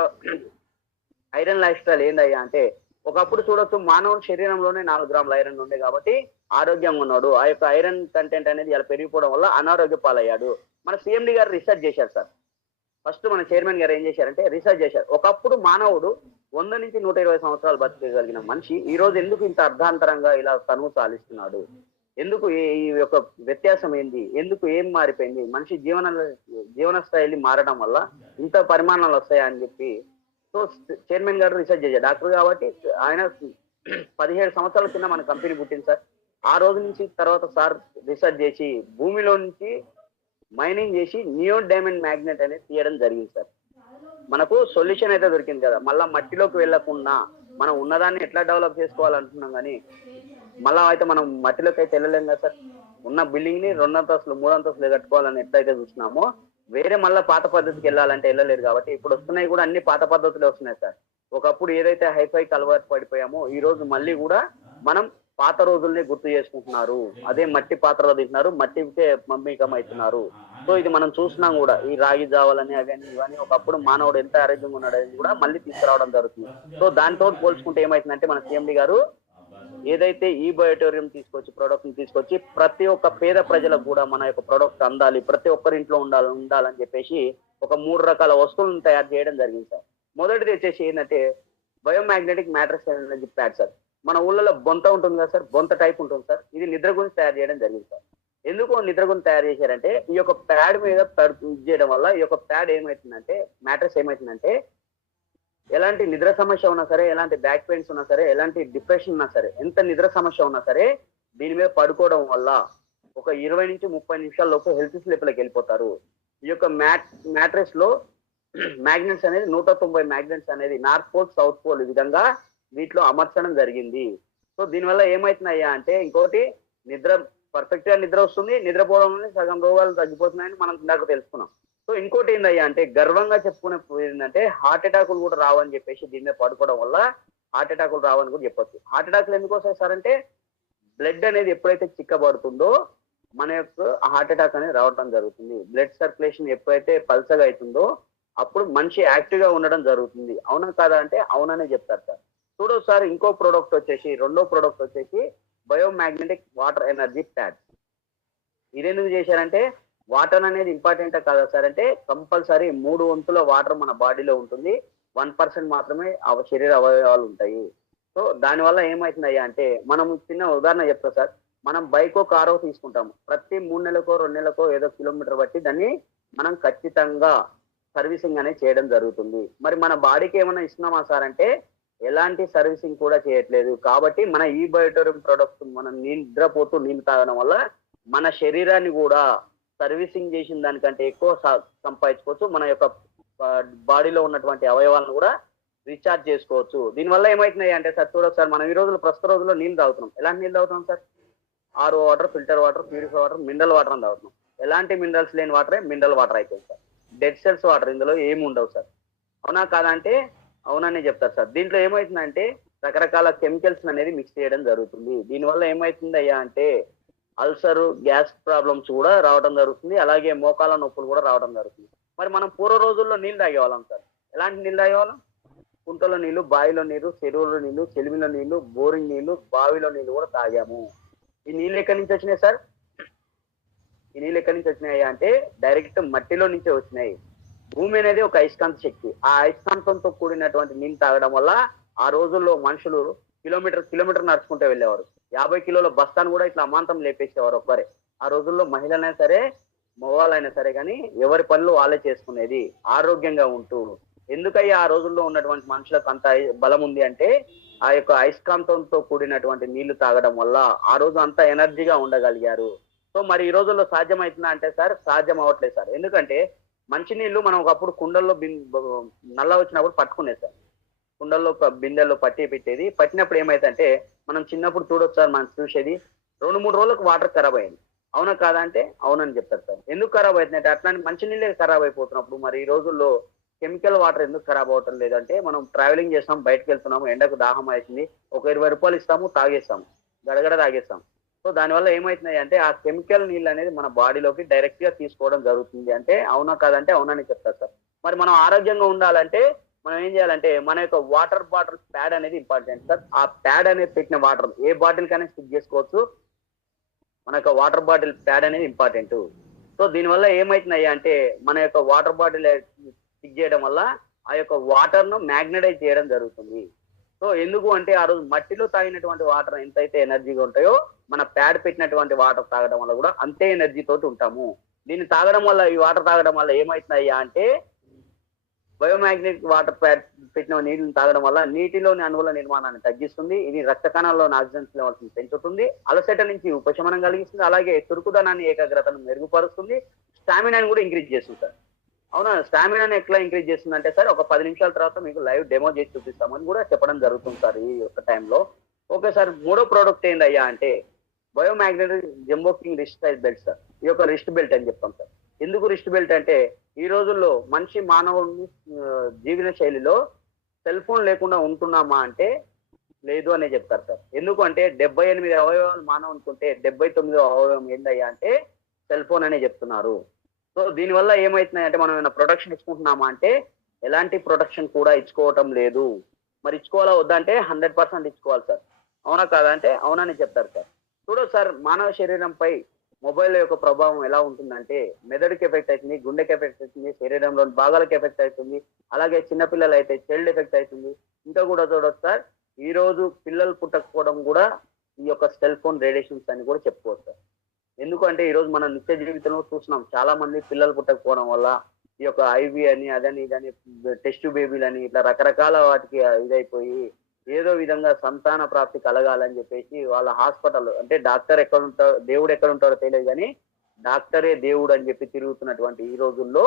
ఐరన్ లైఫ్ స్టైల్ ఏందయ్యా అంటే ఒకప్పుడు చూడొచ్చు మానవుడి శరీరంలోనే 4 గ్రాముల ఐరన్ ఉండే కాబట్టి ఆరోగ్యంగా ఉన్నాడు. ఆ యొక్క ఐరన్ కంటెంట్ అనేది ఇలా పెరిగిపోవడం వల్ల అనారోగ్య పాలయ్యాడు. మన సిఎండి గారు రీసెర్చ్ చేశారు సార్. ఫస్ట్ మన చైర్మన్ గారు ఏం చేశారంటే రీసెర్చ్ చేశారు. ఒకప్పుడు మానవుడు 100 నుంచి 120 సంవత్సరాలు బతకగలిగిన మనిషి ఈ రోజు ఎందుకు ఇంత అర్ధాంతరంగా ఇలా తనువు సాలిస్తున్నాడు, ఎందుకు ఈ యొక్క వ్యత్యాసం ఏంది, ఎందుకు ఏం మారిపోయింది, మనిషి జీవన స్థైలి మారడం వల్ల ఇంత పరిమాణాలు వస్తాయా అని చెప్పి సో చైర్మన్ గారు రీసెర్చ్ చేశారు. డాక్టర్ కాబట్టి ఆయన 17 సంవత్సరాల కింద మన కంపెనీ పుట్టింది సార్. ఆ రోజు నుంచి తర్వాత సార్ రీసెర్చ్ చేసి భూమిలో నుంచి మైనింగ్ చేసి నియో డైమండ్ మ్యాగ్నెట్ అనేది తీయడం జరిగింది సార్. మనకు సొల్యూషన్ అయితే దొరికింది కదా, మళ్ళా మట్టిలోకి వెళ్ళకుండా మనం ఉన్నదాన్ని ఎట్లా డెవలప్ చేసుకోవాలంటున్నాం కానీ మళ్ళా అయితే మనం మట్టిలోకి అయితే వెళ్ళలేం కదా సార్. ఉన్న బిల్డింగ్ ని 2 అంతస్తులు 3 అంతస్తులు కట్టుకోవాలని ఎట్లయితే చూసినామో వేరే మళ్ళీ పాత పద్ధతికి వెళ్ళాలంటే వెళ్ళలేరు. కాబట్టి ఇప్పుడు వస్తున్నాయి కూడా అన్ని పాత పద్ధతులే వస్తున్నాయి సార్. ఒకప్పుడు ఏదైతే హైఫైకి అలవాటు పడిపోయామో ఈ రోజు మళ్ళీ కూడా మనం పాత రోజుల్ని గుర్తు చేసుకుంటున్నారు. అదే మట్టి పాత్రలో తింటున్నారు, మట్టికే మమ్మీకం అవుతున్నారు. సో ఇది మనం చూసినాం కూడా, ఈ రాగి జావలని అవన్నీ ఇవన్నీ ఒకప్పుడు మానవుడు ఎంత ఆరోగ్యంగా ఉన్నాడని కూడా మళ్ళీ తీసుకురావడం జరుగుతుంది. సో దాంతో పోల్చుకుంటే ఏమైతుందంటే మన సిఎండి గారు ఏదైతే ఈ బయోటోరియం తీసుకొచ్చి ప్రోడక్ట్ ని తీసుకొచ్చి ప్రతి ఒక్క పేద ప్రజలకు కూడా మన యొక్క ప్రోడక్ట్ అందాలి, ప్రతి ఒక్కరి ఇంట్లో ఉండాలని చెప్పేసి ఒక 3 రకాల వస్తువులను తయారు చేయడం జరిగింది సార్. మొదటిది వచ్చేసి ఏంటంటే biomagnetic mattress energy pad sir. మన ఊళ్ళలో బొంత ఉంటుంది కదా సార్, బొంత టైప్ ఉంటుంది సార్, ఇది నిద్ర గురించి తయారు చేయడం జరిగింది సార్. ఎందుకు నిద్ర గురించి తయారు చేశారంటే ఈ యొక్క ప్యాడ్ మీద చేయడం వల్ల ఈ యొక్క ప్యాడ్ ఏమవుతుందంటే మ్యాట్రెస్ ఏమవుతుందంటే ఎలాంటి నిద్ర సమస్య ఉన్నా సరే, ఎలాంటి బ్యాక్ పెయిన్స్ ఉన్నా సరే, ఎలాంటి డిప్రెషన్ ఉన్నా సరే, ఎంత నిద్ర సమస్య ఉన్నా సరే దీని మీద పడుకోవడం వల్ల ఒక 20 నుంచి 30 నిమిషాల లోపు హెల్త్ స్లీప్లోకి వెళ్ళిపోతారు. ఈ యొక్క మ్యాట్రెస్ లో మ్యాగ్నెట్స్ అనేది 190 మ్యాగ్నెట్స్ అనేది నార్త్ పోల్ సౌత్ పోల్ ఈ విధంగా వీటిలో అమర్చడం జరిగింది. సో దీనివల్ల ఏమవుతున్నాయా అంటే ఇంకోటి నిద్ర పర్ఫెక్ట్ గా నిద్ర వస్తుంది, నిద్రపోవడం వల్ల సగం రోగాలు తగ్గిపోతున్నాయని మనం ఇందాక తెలుసుకున్నాం. సో ఇంకోటి ఏందయ్యా అంటే గర్వంగా చెప్పుకునే ఏంటంటే హార్ట్ అటాకులు కూడా రావని చెప్పేసి దీని మీద పడుకోవడం వల్ల హార్ట్ అటాకులు రావని కూడా చెప్పొచ్చు. హార్ట్ అటాకులు ఎందుకు వస్తాయి సార్ అంటే బ్లడ్ అనేది ఎప్పుడైతే చిక్కబడుతుందో మన యొక్క హార్ట్ అటాక్ అనేది రావడం జరుగుతుంది. బ్లడ్ సర్క్యులేషన్ ఎప్పుడైతే పల్సగా అవుతుందో అప్పుడు మనిషి యాక్టివ్ గా ఉండడం జరుగుతుంది. అవునా కాదా అంటే అవుననే చెప్తారు సార్. చూడో సార్ ఇంకో ప్రోడక్ట్ వచ్చేసి రెండో ప్రోడక్ట్ వచ్చేసి బయోమాగ్నెటిక్ వాటర్ ఎనర్జీ ప్యాడ్. ఇదెందుకు చేశారంటే వాటర్ అనేది ఇంపార్టెంట్ కాదా సార్ అంటే కంపల్సరీ 3 వంతుల వాటర్ మన బాడీలో ఉంటుంది, 1% మాత్రమే శరీర అవయవాలు ఉంటాయి. సో దానివల్ల ఏమవుతుందయ్యా అంటే మనం చిన్న ఉదాహరణ చెప్తా సార్, మనం బైకో కారో తీసుకుంటాము, ప్రతి 3 నెలలకో 2 నెలలకో ఏదో కిలోమీటర్ బట్టి దాన్ని మనం ఖచ్చితంగా సర్వీసింగ్ అనేది చేయడం జరుగుతుంది. మరి మన బాడీకి ఏమైనా ఇస్తున్నామా సార్ అంటే ఎలాంటి సర్వీసింగ్ కూడా చేయట్లేదు. కాబట్టి మన ఈ బయోటోరియం ప్రొడక్ట్ మనం నిద్రపోతూ నీళ్ళు తాగడం వల్ల మన శరీరాన్ని కూడా సర్వీసింగ్ చేసిన దానికంటే ఎక్కువ సంపాదించుకోవచ్చు. మన యొక్క బాడీలో ఉన్నటువంటి అవయవాలను కూడా రీఛార్జ్ చేసుకోవచ్చు. దీనివల్ల ఏమవుతున్నాయి అంటే సార్ చూడొచ్చు సార్, మనం ఈ రోజుల్లో ప్రస్తుత రోజుల్లో నీళ్ళు తాగుతున్నాం. ఎలాంటి నీళ్ళు తాగుతున్నాం sir? RO water, filter water, purify water, mineral water అని తాగుతున్నాం. ఎలాంటి మినరల్స్ లేని వాటరే మినరల్ వాటర్ అయిపోయింది సార్. డెడ్ సెల్స్ వాటర్ ఇందులో ఏమి ఉండవు సార్. అవునా కాదంటే అవుననే చెప్తారు సార్. దీంట్లో ఏమవుతుందంటే రకరకాల కెమికల్స్ అనేది మిక్స్ చేయడం జరుగుతుంది. దీనివల్ల ఏమవుతుంది అయ్యా అంటే అల్సర్, గ్యాస్ ప్రాబ్లమ్స్ కూడా రావడం జరుగుతుంది, అలాగే మోకాల నొప్పులు కూడా రావడం జరుగుతుంది. మరి మనం పూర్వ రోజుల్లో నీళ్ళు తాగేవాళ్ళం సార్. ఎలాంటి నీళ్ళు తాగేవాళ్ళం? కుంటలో నీళ్లు, బావిలో నీళ్లు, చెరువులో నీళ్లు, చెలిమిలో నీళ్లు, బోరింగ్ నీళ్లు, బావిలో నీళ్లు కూడా తాగాము. ఈ నీళ్ళు ఎక్కడి నుంచి వచ్చినాయి సార్? ఈ నీళ్ళు ఎక్కడి నుంచి వచ్చినాయి అంటే డైరెక్ట్ మట్టిలో నుంచే వచ్చినాయి. భూమి అనేది ఒక అయస్కాంత శక్తి. ఆ అయస్కాంతంతో కూడినటువంటి నీళ్ళు తాగడం వల్ల ఆ రోజుల్లో మనుషులు కిలోమీటర్ నడుచుకుంటూ వెళ్ళేవారు. 50 కిలోల బస్తాను కూడా ఇట్లా అమాంతం లేపేసేవారు ఒక్కరే. ఆ రోజుల్లో మహిళలైనా సరే మగవాళ్ళైనా సరే కానీ ఎవరి పనులు వాళ్ళే చేసుకునేది ఆరోగ్యంగా ఉంటూ. ఎందుకయ్యా ఆ రోజుల్లో ఉన్నటువంటి మనుషులకు అంత బలం ఉంది అంటే ఆ యొక్క అయస్కాంతంతో కూడినటువంటి నీళ్లు తాగడం వల్ల ఆ రోజు అంత ఎనర్జీగా ఉండగలిగారు. సో మరి ఈ రోజుల్లో సాధ్యమవుతుందా అంటే సార్ సాధ్యం అవ్వట్లేదు సార్. ఎందుకంటే మంచినీళ్ళు మనం ఒకప్పుడు కుండల్లో నల్ల వచ్చినప్పుడు పట్టుకునేది సార్, కుండల్లో బిందెల్లో పట్టి పెట్టేది. పట్టినప్పుడు ఏమైందంటే మనం చిన్నప్పుడు చూడొచ్చు సార్, మనం చూసేది 2-3 రోజులకు వాటర్ ఖరాబ్ అయింది. అవునా కాదా అంటే అవునని చెప్తారు సార్. ఎందుకు ఖరాబ్ అవుతుందంటే అట్లాంటి మంచినీళ్ళే ఖరాబ్ అయిపోతున్నప్పుడు మరి ఈ రోజుల్లో కెమికల్ వాటర్ ఎందుకు ఖరాబ్ అవటం లేదంటే మనం ట్రావెలింగ్ చేస్తాం, బయటకు వెళ్తున్నాము, ఎండకు దాహం అవుతుంది, ఒక 20 రూపాయలు ఇస్తాము, తాగేస్తాము, గడగడ తాగేస్తాం. సో దానివల్ల ఏమవుతున్నాయి అంటే ఆ కెమికల్ నీళ్ళు అనేది మన బాడీలోకి డైరెక్ట్ గా తీసుకోవడం జరుగుతుంది. అంటే అవునా కాదంటే అవునని చెప్తారు సార్. మరి మనం ఆరోగ్యంగా ఉండాలంటే మనం ఏం చేయాలంటే మన యొక్క వాటర్ బాటిల్ ప్యాడ్ అనేది ఇంపార్టెంట్ సార్. ఆ ప్యాడ్ అనేది పెట్టిన వాటర్ ఏ బాటిల్ కైనా స్టిక్ చేసుకోవచ్చు. మన యొక్క వాటర్ బాటిల్ ప్యాడ్ అనేది ఇంపార్టెంట్. సో దీనివల్ల ఏమవుతున్నాయి అంటే మన యొక్క వాటర్ బాటిల్ స్టిక్ చేయడం వల్ల ఆ యొక్క వాటర్ ను మ్యాగ్నటైజ్ చేయడం జరుగుతుంది. సో ఎందుకు అంటే ఆ రోజు మట్టిలో తాగినటువంటి వాటర్ ఎంతైతే ఎనర్జీగా ఉంటాయో మన ప్యాడ్ పెట్టినటువంటి వాటర్ తాగడం వల్ల కూడా అంతే ఎనర్జీ తోటి ఉంటాము. దీన్ని తాగడం వల్ల ఈ వాటర్ తాగడం వల్ల ఏమవుతున్నాయా అంటే బయోమాగ్నెటిక్ వాటర్ ప్యాడ్ పెట్టిన నీటిని తాగడం వల్ల నీటిలోని అణువుల నిర్మాణాన్ని తగ్గిస్తుంది. ఇది రక్త కణాల్లోని ఆక్సిజన్ లెవెల్స్ పెంచుతుంది, అలసట నుంచి ఉపశమనం కలిగిస్తుంది, అలాగే చురుకుదనాన్ని ఏకాగ్రతను మెరుగుపరుస్తుంది, స్టామినాని కూడా ఇంక్రీజ్ చేస్తుంది సార్. అవునా, స్టామినాని ఎట్లా ఇంక్రీజ్ చేస్తుంది అంటే సార్ ఒక 10 నిమిషాల తర్వాత మీకు లైవ్ డెమో చేసి చూపిస్తామని కూడా చెప్పడం జరుగుతుంది సార్ ఈ యొక్క టైంలో. ఓకే సార్, మూడో ప్రోడక్ట్ ఏందయ్యా అంటే biomagnetic Jumbo King wrist style belt sir. ఈ యొక్క రిస్ట్ బెల్ట్ అని చెప్తాం సార్. ఎందుకు రిస్ట్ బెల్ట్ అంటే ఈ రోజుల్లో మానవుని జీవన శైలిలో సెల్ ఫోన్ లేకుండా ఉంటున్నామా అంటే లేదు అనే చెప్తారు సార్. ఎందుకు అంటే 78 అవయవాలు మానవునికి ఉంటే 79వ అవయవం ఏందయ్యా అంటే సెల్ ఫోన్ అనే చెప్తున్నారు. సో దీనివల్ల ఏమైతున్నాయంటే మనం ఏమైనా ప్రొటెక్షన్ ఇచ్చుకుంటున్నామా అంటే ఎలాంటి ప్రొటెక్షన్ కూడా ఇచ్చుకోవటం లేదు. మరి ఇచ్చుకోవాలా వద్దా అంటే 100% ఇచ్చుకోవాలి సార్. అవునా కాదా అంటే అవునని చెప్తారు సార్. చూడొచ్చు సార్, మానవ శరీరంపై మొబైల్ యొక్క ప్రభావం ఎలా ఉంటుందంటే మెదడుకి ఎఫెక్ట్ అవుతుంది, గుండెకి ఎఫెక్ట్ అవుతుంది, శరీరంలోని భాగాలకు ఎఫెక్ట్ అవుతుంది. అలాగే చిన్నపిల్లలు అయితే చైల్డ్ ఎఫెక్ట్ అవుతుంది. ఇంకా కూడా చూడొచ్చు సార్, ఈ రోజు పిల్లలు పుట్టకపోవడం కూడా ఈ యొక్క సెల్ ఫోన్ రేడియేషన్స్ అని కూడా చెప్పుకోవచ్చు సార్. ఎందుకంటే ఈ రోజు మనం నిత్య జీవితంలో చూస్తున్నాం, చాలా మంది పిల్లలు పుట్టకపోవడం వల్ల ఈ యొక్క ఐవి అని అదని ఇదని టెస్ట్ బేబీలని ఇట్లా రకరకాల వాటికి ఇదైపోయి ఏదో విధంగా సంతాన ప్రాప్తి కలగాలని చెప్పేసి వాళ్ళ హాస్పిటల్ అంటే డాక్టర్ ఎక్కడ ఉంటారో దేవుడు ఎక్కడ ఉంటారో తెలియదు కానీ డాక్టరే దేవుడు అని చెప్పి తిరుగుతున్నటువంటి ఈ రోజుల్లో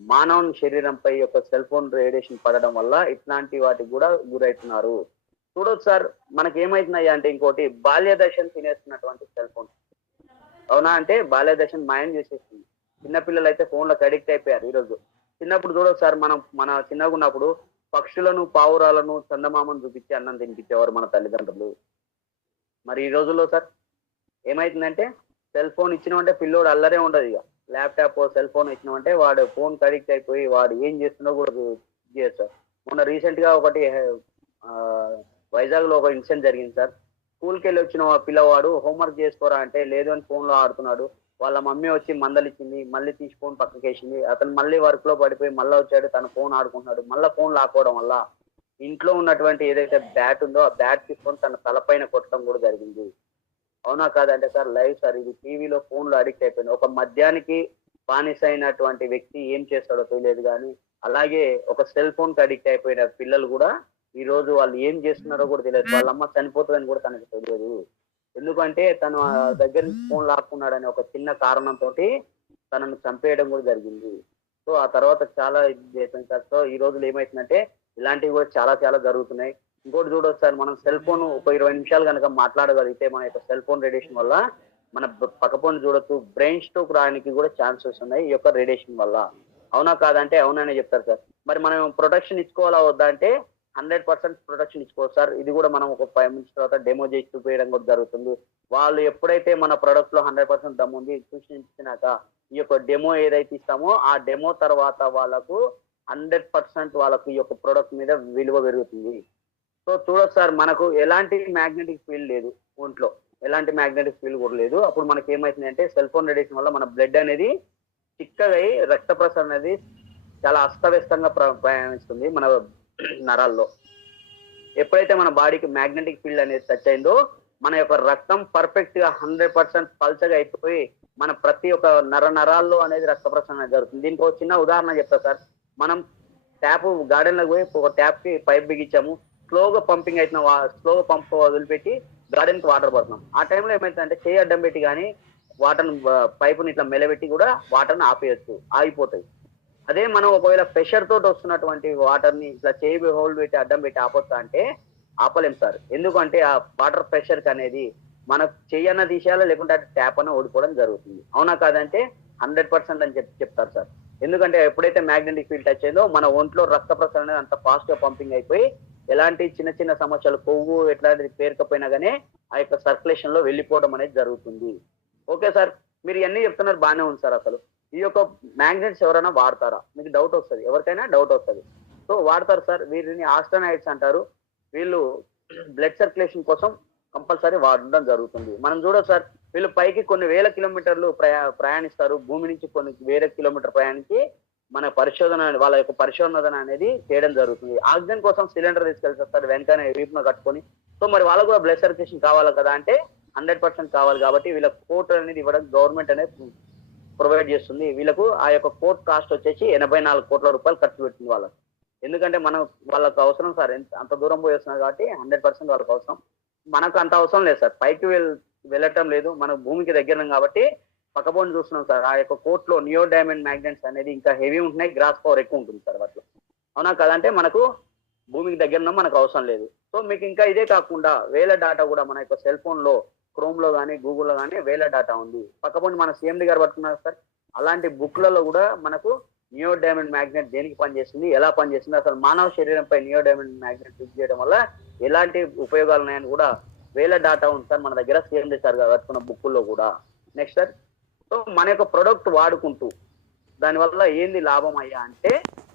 మానవుని శరీరంపై యొక్క సెల్ ఫోన్ రేడియేషన్ పడడం వల్ల ఇట్లాంటి వాటికి కూడా గురవుతున్నారు. చూడొచ్చు సార్, మనకి ఏమైతున్నాయి అంటే ఇంకోటి బాల్య దశను తినేస్తున్నటువంటి సెల్ ఫోన్. అవునా అంటే బాల్య దశను మాయం చేసేస్తుంది. చిన్నపిల్లలు అయితే ఫోన్లకు అడిక్ట్ అయిపోయారు ఈ రోజు. చిన్నప్పుడు చూడొచ్చు సార్, మన చిన్నగా ఉన్నప్పుడు పక్షులను, పావురాలను, చందమామను చూపించి అన్నం తినిపించేవారు మన తల్లిదండ్రులు. మరి ఈ రోజుల్లో సార్ ఏమైతుందంటే సెల్ ఫోన్ ఇచ్చినామంటే పిల్లోడు అల్లరే ఉండదు. ఇక ల్యాప్టాప్ సెల్ ఫోన్ ఇచ్చినామంటే వాడు ఫోన్ అడిక్ట్ అయిపోయి వాడు ఏం చేస్తున్నా కూడా చేస్తారు. మొన్న రీసెంట్ గా ఒకటి వైజాగ్ లో ఒక ఇన్సిడెంట్ జరిగింది సార్. స్కూల్కి వెళ్ళి వచ్చిన పిల్లవాడు హోంవర్క్ చేసుకోరా అంటే లేదు అని ఫోన్ లో ఆడుతున్నాడు. వాళ్ళ మమ్మీ వచ్చి మందలిచ్చింది, మళ్ళీ తీసి ఫోన్ పక్కకేసింది. అతను మళ్ళీ వర్క్ లో పడిపోయి మళ్ళీ వచ్చాడు, తన ఫోన్ ఆడుకుంటున్నాడు. మళ్ళీ ఫోన్ లాక్కోవడం వల్ల ఇంట్లో ఉన్నటువంటి ఏదైతే బ్యాట్ ఉందో ఆ బ్యాట్ తీసుకొని తన తలపైన కొట్టడం కూడా జరిగింది. అవునా కాదంటే సార్ లైవ్ సార్, ఇది టీవీలో ఫోన్ లో అడిక్ట్ అయిపోయింది. ఒక మద్యానికి బానిస అయినటువంటి వ్యక్తి ఏం చేస్తాడో తెలియదు కానీ అలాగే ఒక సెల్ ఫోన్ కి అడిక్ట్ అయిపోయిన పిల్లలు కూడా ఈ రోజు వాళ్ళు ఏం చేస్తున్నారో కూడా తెలియదు. వాళ్ళ అమ్మ చనిపోతుందని కూడా తనకు తెలియదు. ఎందుకంటే తను ఆ దగ్గర నుంచి ఫోన్ లాక్కున్నాడని ఒక చిన్న కారణంతో తనను చంపేయడం కూడా జరిగింది. సో ఆ తర్వాత చాలా ఇది అయిపోయింది సార్. సో ఈ రోజులు ఏమైతుందంటే ఇలాంటివి కూడా చాలా చాలా జరుగుతున్నాయి. ఇంకోటి చూడవచ్చు సార్, మనం సెల్ ఫోన్ ఒక 20 నిమిషాలు కనుక మాట్లాడగలిగితే మన యొక్క సెల్ ఫోన్ రేడియేషన్ వల్ల మన పక్కపొంటి చూడొచ్చు బ్రెయిన్ స్ట్రోక్ రావడానికి కూడా ఛాన్సెస్ ఉన్నాయి ఈ యొక్క రేడియేషన్ వల్ల. అవునా కాదంటే అవుననే చెప్తారు సార్. మరి మనం ప్రొటెక్షన్ ఇచ్చుకోవాలా వద్దా అంటే 100% ప్రొటెక్షన్ ఇచ్చుకోవచ్చు సార్. ఇది కూడా మనం ఒక 5 minutes తర్వాత డెమో చేసి చూపించడం కూడా జరుగుతుంది. వాళ్ళు ఎప్పుడైతే మన ప్రొడక్ట్ లో 100% దమ్ ఉంది సూచించినాక ఈ యొక్క డెమో ఏదైతే ఇస్తామో ఆ డెమో తర్వాత వాళ్ళకు 100% వాళ్ళకు ఈ యొక్క ప్రొడక్ట్ మీద విలువ పెరుగుతుంది. సో చూడొచ్చు సార్, మనకు ఎలాంటి మ్యాగ్నెటిక్ ఫీల్డ్ లేదు ఒంట్లో, ఎలాంటి మ్యాగ్నెటిక్ ఫీల్డ్ కూడా లేదు. అప్పుడు మనకి ఏమైతుంది అంటే సెల్ ఫోన్ రేడియేషన్ వల్ల మన బ్లడ్ అనేది చిక్కగా అయి రక్త ప్రసరణ అనేది చాలా అస్తవ్యస్తంగా ప్రయాణిస్తుంది మన నరాల్లో. ఎప్పుడైతే మన బాడీకి మ్యాగ్నెటిక్ ఫీల్డ్ అనేది టచ్ అయిందో మన యొక్క రక్తం పర్ఫెక్ట్ గా 100% పల్చగా అయిపోయి మన ప్రతి ఒక్క నరాల్లో అనేది రక్త ప్రసరణ జరుగుతుంది. దీనికి ఒక చిన్న ఉదాహరణ చెప్తా సార్. మనం ట్యాప్ గార్డెన్ లోకి పోయి ఒక ట్యాప్ కి పైప్ బిగించాము, స్లోగా పంపింగ్ అవుతున్న స్లోగా పంప్ వదిలిపెట్టి గార్డెన్ కి వాటర్ పడుతున్నాం. ఆ టైంలో ఏమైతుందంటే చేయి అడ్డం పెట్టి కానీ వాటర్ పైపుని ఇట్లా మెలబెట్టి కూడా వాటర్ని ఆపేయచ్చు, ఆగిపోతాయి. అదే మనం ఒకవేళ ప్రెషర్ తోటి వస్తున్నటువంటి వాటర్ ని ఇట్లా చేయి హోల్డ్ పెట్టి అడ్డం పెట్టి ఆపొచ్చా అంటే ఆపలేం సార్. ఎందుకంటే ఆ వాటర్ ప్రెషర్ కి అనేది మనకు చెయ్యన్న తీసేయాలా లేకుంటే ట్యాప్ అన్న ఓడిపోవడం జరుగుతుంది. అవునా కాదంటే 100% అని చెప్తారు సార్. ఎందుకంటే ఎప్పుడైతే మ్యాగ్నెటిక్ ఫీల్డ్ టచ్ అయిందో మన ఒంట్లో రక్త ప్రసరణ అనేది అంత ఫాస్ట్ గా పంపింగ్ అయిపోయి ఎలాంటి చిన్న చిన్న సమస్యలు కొవ్వు ఎట్లాంటిది పేరుకపోయినా గానీ ఆ యొక్క సర్క్యులేషన్ లో వెళ్ళిపోవడం అనేది జరుగుతుంది. ఓకే సార్, మీరు ఇవన్నీ చెప్తున్నారు బాగానే ఉంది సార్. అసలు ఈ యొక్క మ్యాగ్నెట్స్ ఎవరైనా వాడతారా మీకు డౌట్ వస్తుంది, ఎవరికైనా డౌట్ వస్తుంది. సో వాడతారు సార్. వీరిని ఆస్ట్రోనైట్స్ అంటారు. వీళ్ళు బ్లడ్ సర్క్యులేషన్ కోసం కంపల్సరీ వాడడం జరుగుతుంది. మనం చూడొచ్చు సార్, వీళ్ళు పైకి కొన్ని వేల కిలోమీటర్లు ప్రయాణిస్తారు. భూమి నుంచి కొన్ని వేల కిలోమీటర్ ప్రయాణించి మన పరిశోధన వాళ్ళ యొక్క పరిశోధన అనేది చేయడం జరుగుతుంది. ఆక్సిజన్ కోసం సిలిండర్ తీసుకెళ్తారు వెనకనే వీపున కట్టుకొని. సో మరి వాళ్ళకు కూడా బ్లడ్ సర్క్యులేషన్ కావాలి కదా అంటే 100% కావాలి. కాబట్టి వీళ్ళకి కోట్ అనేది ఇవ్వడం గవర్నమెంట్ అనేది ప్రొవైడ్ చేస్తుంది. వీళ్ళకు ఆ యొక్క కోట్ కాస్ట్ వచ్చేసి 84 కోట్ల రూపాయలు ఖర్చు పెట్టింది వాళ్ళకు. ఎందుకంటే మనం వాళ్ళకు అవసరం సార్, అంత దూరం పోయి వస్తున్నారు కాబట్టి 100% వాళ్ళకి అవసరం. మనకు అంత అవసరం లేదు సార్, పైకి వెళ్ళటం లేదు, మనకు భూమికి దగ్గర కాబట్టి పక్కపోని చూస్తున్నాం సార్. ఆ యొక్క కోట్ లో నియో డైమండ్ మ్యాగ్నెట్స్ అనేది ఇంకా హెవీ ఉంటున్నాయి, గ్రాస్ పవర్ ఎక్కువ ఉంటుంది సార్ వాటిలో. అవునా కదంటే మనకు భూమికి దగ్గర మనకు అవసరం లేదు. సో మీకు ఇంకా ఇదే కాకుండా వేల డాటా కూడా మన యొక్క సెల్ ఫోన్ లో క్రోమ్ లో కానీ గూగుల్లో కానీ వేల డాటా ఉంది. పక్కపోని మన CMD గారు పట్టుకున్నారు సార్, అలాంటి బుక్లలో కూడా మనకు నియో డైమండ్ మ్యాగ్నెట్ దేనికి పనిచేస్తుంది, ఎలా పనిచేస్తుంది, అసలు మానవ శరీరంపై నియో డైమండ్ మ్యాగ్నెట్ యూజ్ చేయడం వల్ల ఎలాంటి ఉపయోగాలు ఉన్నాయని కూడా వేల డాటా ఉంది సార్ మన దగ్గర, సీఎండి సార్ కట్టుకున్న బుక్కుల్లో కూడా. నెక్స్ట్ సార్, సో మన యొక్క ప్రొడక్ట్ వాడుకుంటూ దానివల్ల ఏంది లాభం అయ్యా అంటే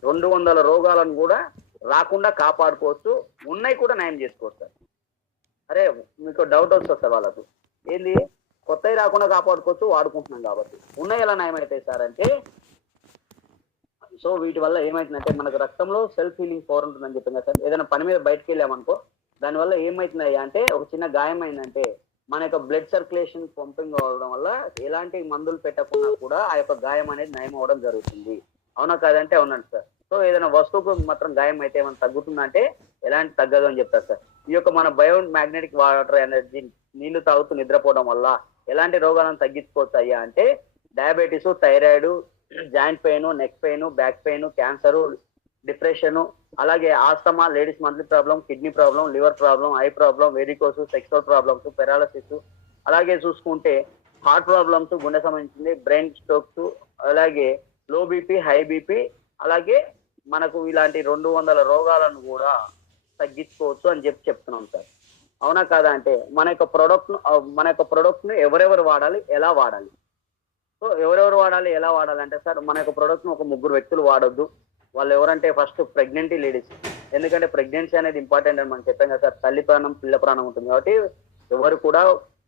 200 రోగాలను కూడా రాకుండా కాపాడుకోవచ్చు, ఉన్నాయి కూడా నయం చేసుకోవచ్చు సార్. అరే మీకు డౌట్ వస్తుంది సార్ వాళ్ళకు, ఏంది కొత్తవి రాకుండా కాపాడుకోవచ్చు వాడుకుంటున్నాం కాబట్టి, ఉన్నాయి ఎలా నయం అవుతాయి సార్ అంటే, సో వీటి వల్ల ఏమైతుందంటే మనకు రక్తంలో సెల్ఫ్ హీలింగ్ పవర్ ఉంటుందని చెప్పాను కదా సార్. ఏదైనా పని మీద బయటకు వెళ్ళామనుకో, దానివల్ల ఏమవుతున్నాయి అంటే ఒక చిన్న గాయం అయిందంటే మన యొక్క బ్లడ్ సర్క్యులేషన్ పంపింగ్ అవడం వల్ల ఎలాంటి మందులు పెట్టకుండా కూడా ఆ యొక్క గాయం అనేది నయం అవడం జరుగుతుంది. అవునా కాదంటే అవునండి సార్. సో ఏదైనా వస్తువుకు మాత్రం గాయం అయితే ఏమైనా తగ్గుతుందంటే ఎలాంటి తగ్గదు అని చెప్తారు సార్. ఈ యొక్క మన బయో మ్యాగ్నెటిక్ వాటర్ ఎనర్జీ నీళ్లు తాగుతూ నిద్రపోవడం వల్ల ఎలాంటి రోగాలను తగ్గించుకోవచ్చు అయ్యా అంటే, diabetes, thyroid, joint pain, neck pain, back pain, cancer, depression, అలాగే asthma, ladies monthly problem, kidney problem, liver problem, eye problem, varicose, sexual problems, paralysis, అలాగే చూసుకుంటే హార్ట్ ప్రాబ్లమ్స్, గుండె సంబంధించింది, బ్రెయిన్ స్ట్రోక్స్, అలాగే లో బీపీ, హై బీపీ, అలాగే మనకు ఇలాంటి 200 రోగాలను కూడా తగ్గించుకోవచ్చు అని చెప్తున్నాం సార్. అవునా కాదా అంటే మన యొక్క ప్రొడక్ట్ ను ఎవరెవరు వాడాలి, ఎలా వాడాలి? సో ఎవరెవరు వాడాలి, ఎలా వాడాలి అంటే సార్, మన యొక్క ప్రొడక్ట్ ను ఒక 3 వ్యక్తులు వాడొద్దు. వాళ్ళు ఎవరంటే ఫస్ట్ ప్రెగ్నెంట్ లేడీస్, ఎందుకంటే ప్రెగ్నెన్సీ అనేది ఇంపార్టెంట్ అని మనం చెప్పాం కదా సార్. తల్లి ప్రాణం పిల్ల ప్రాణం ఉంటుంది కాబట్టి ఎవరు కూడా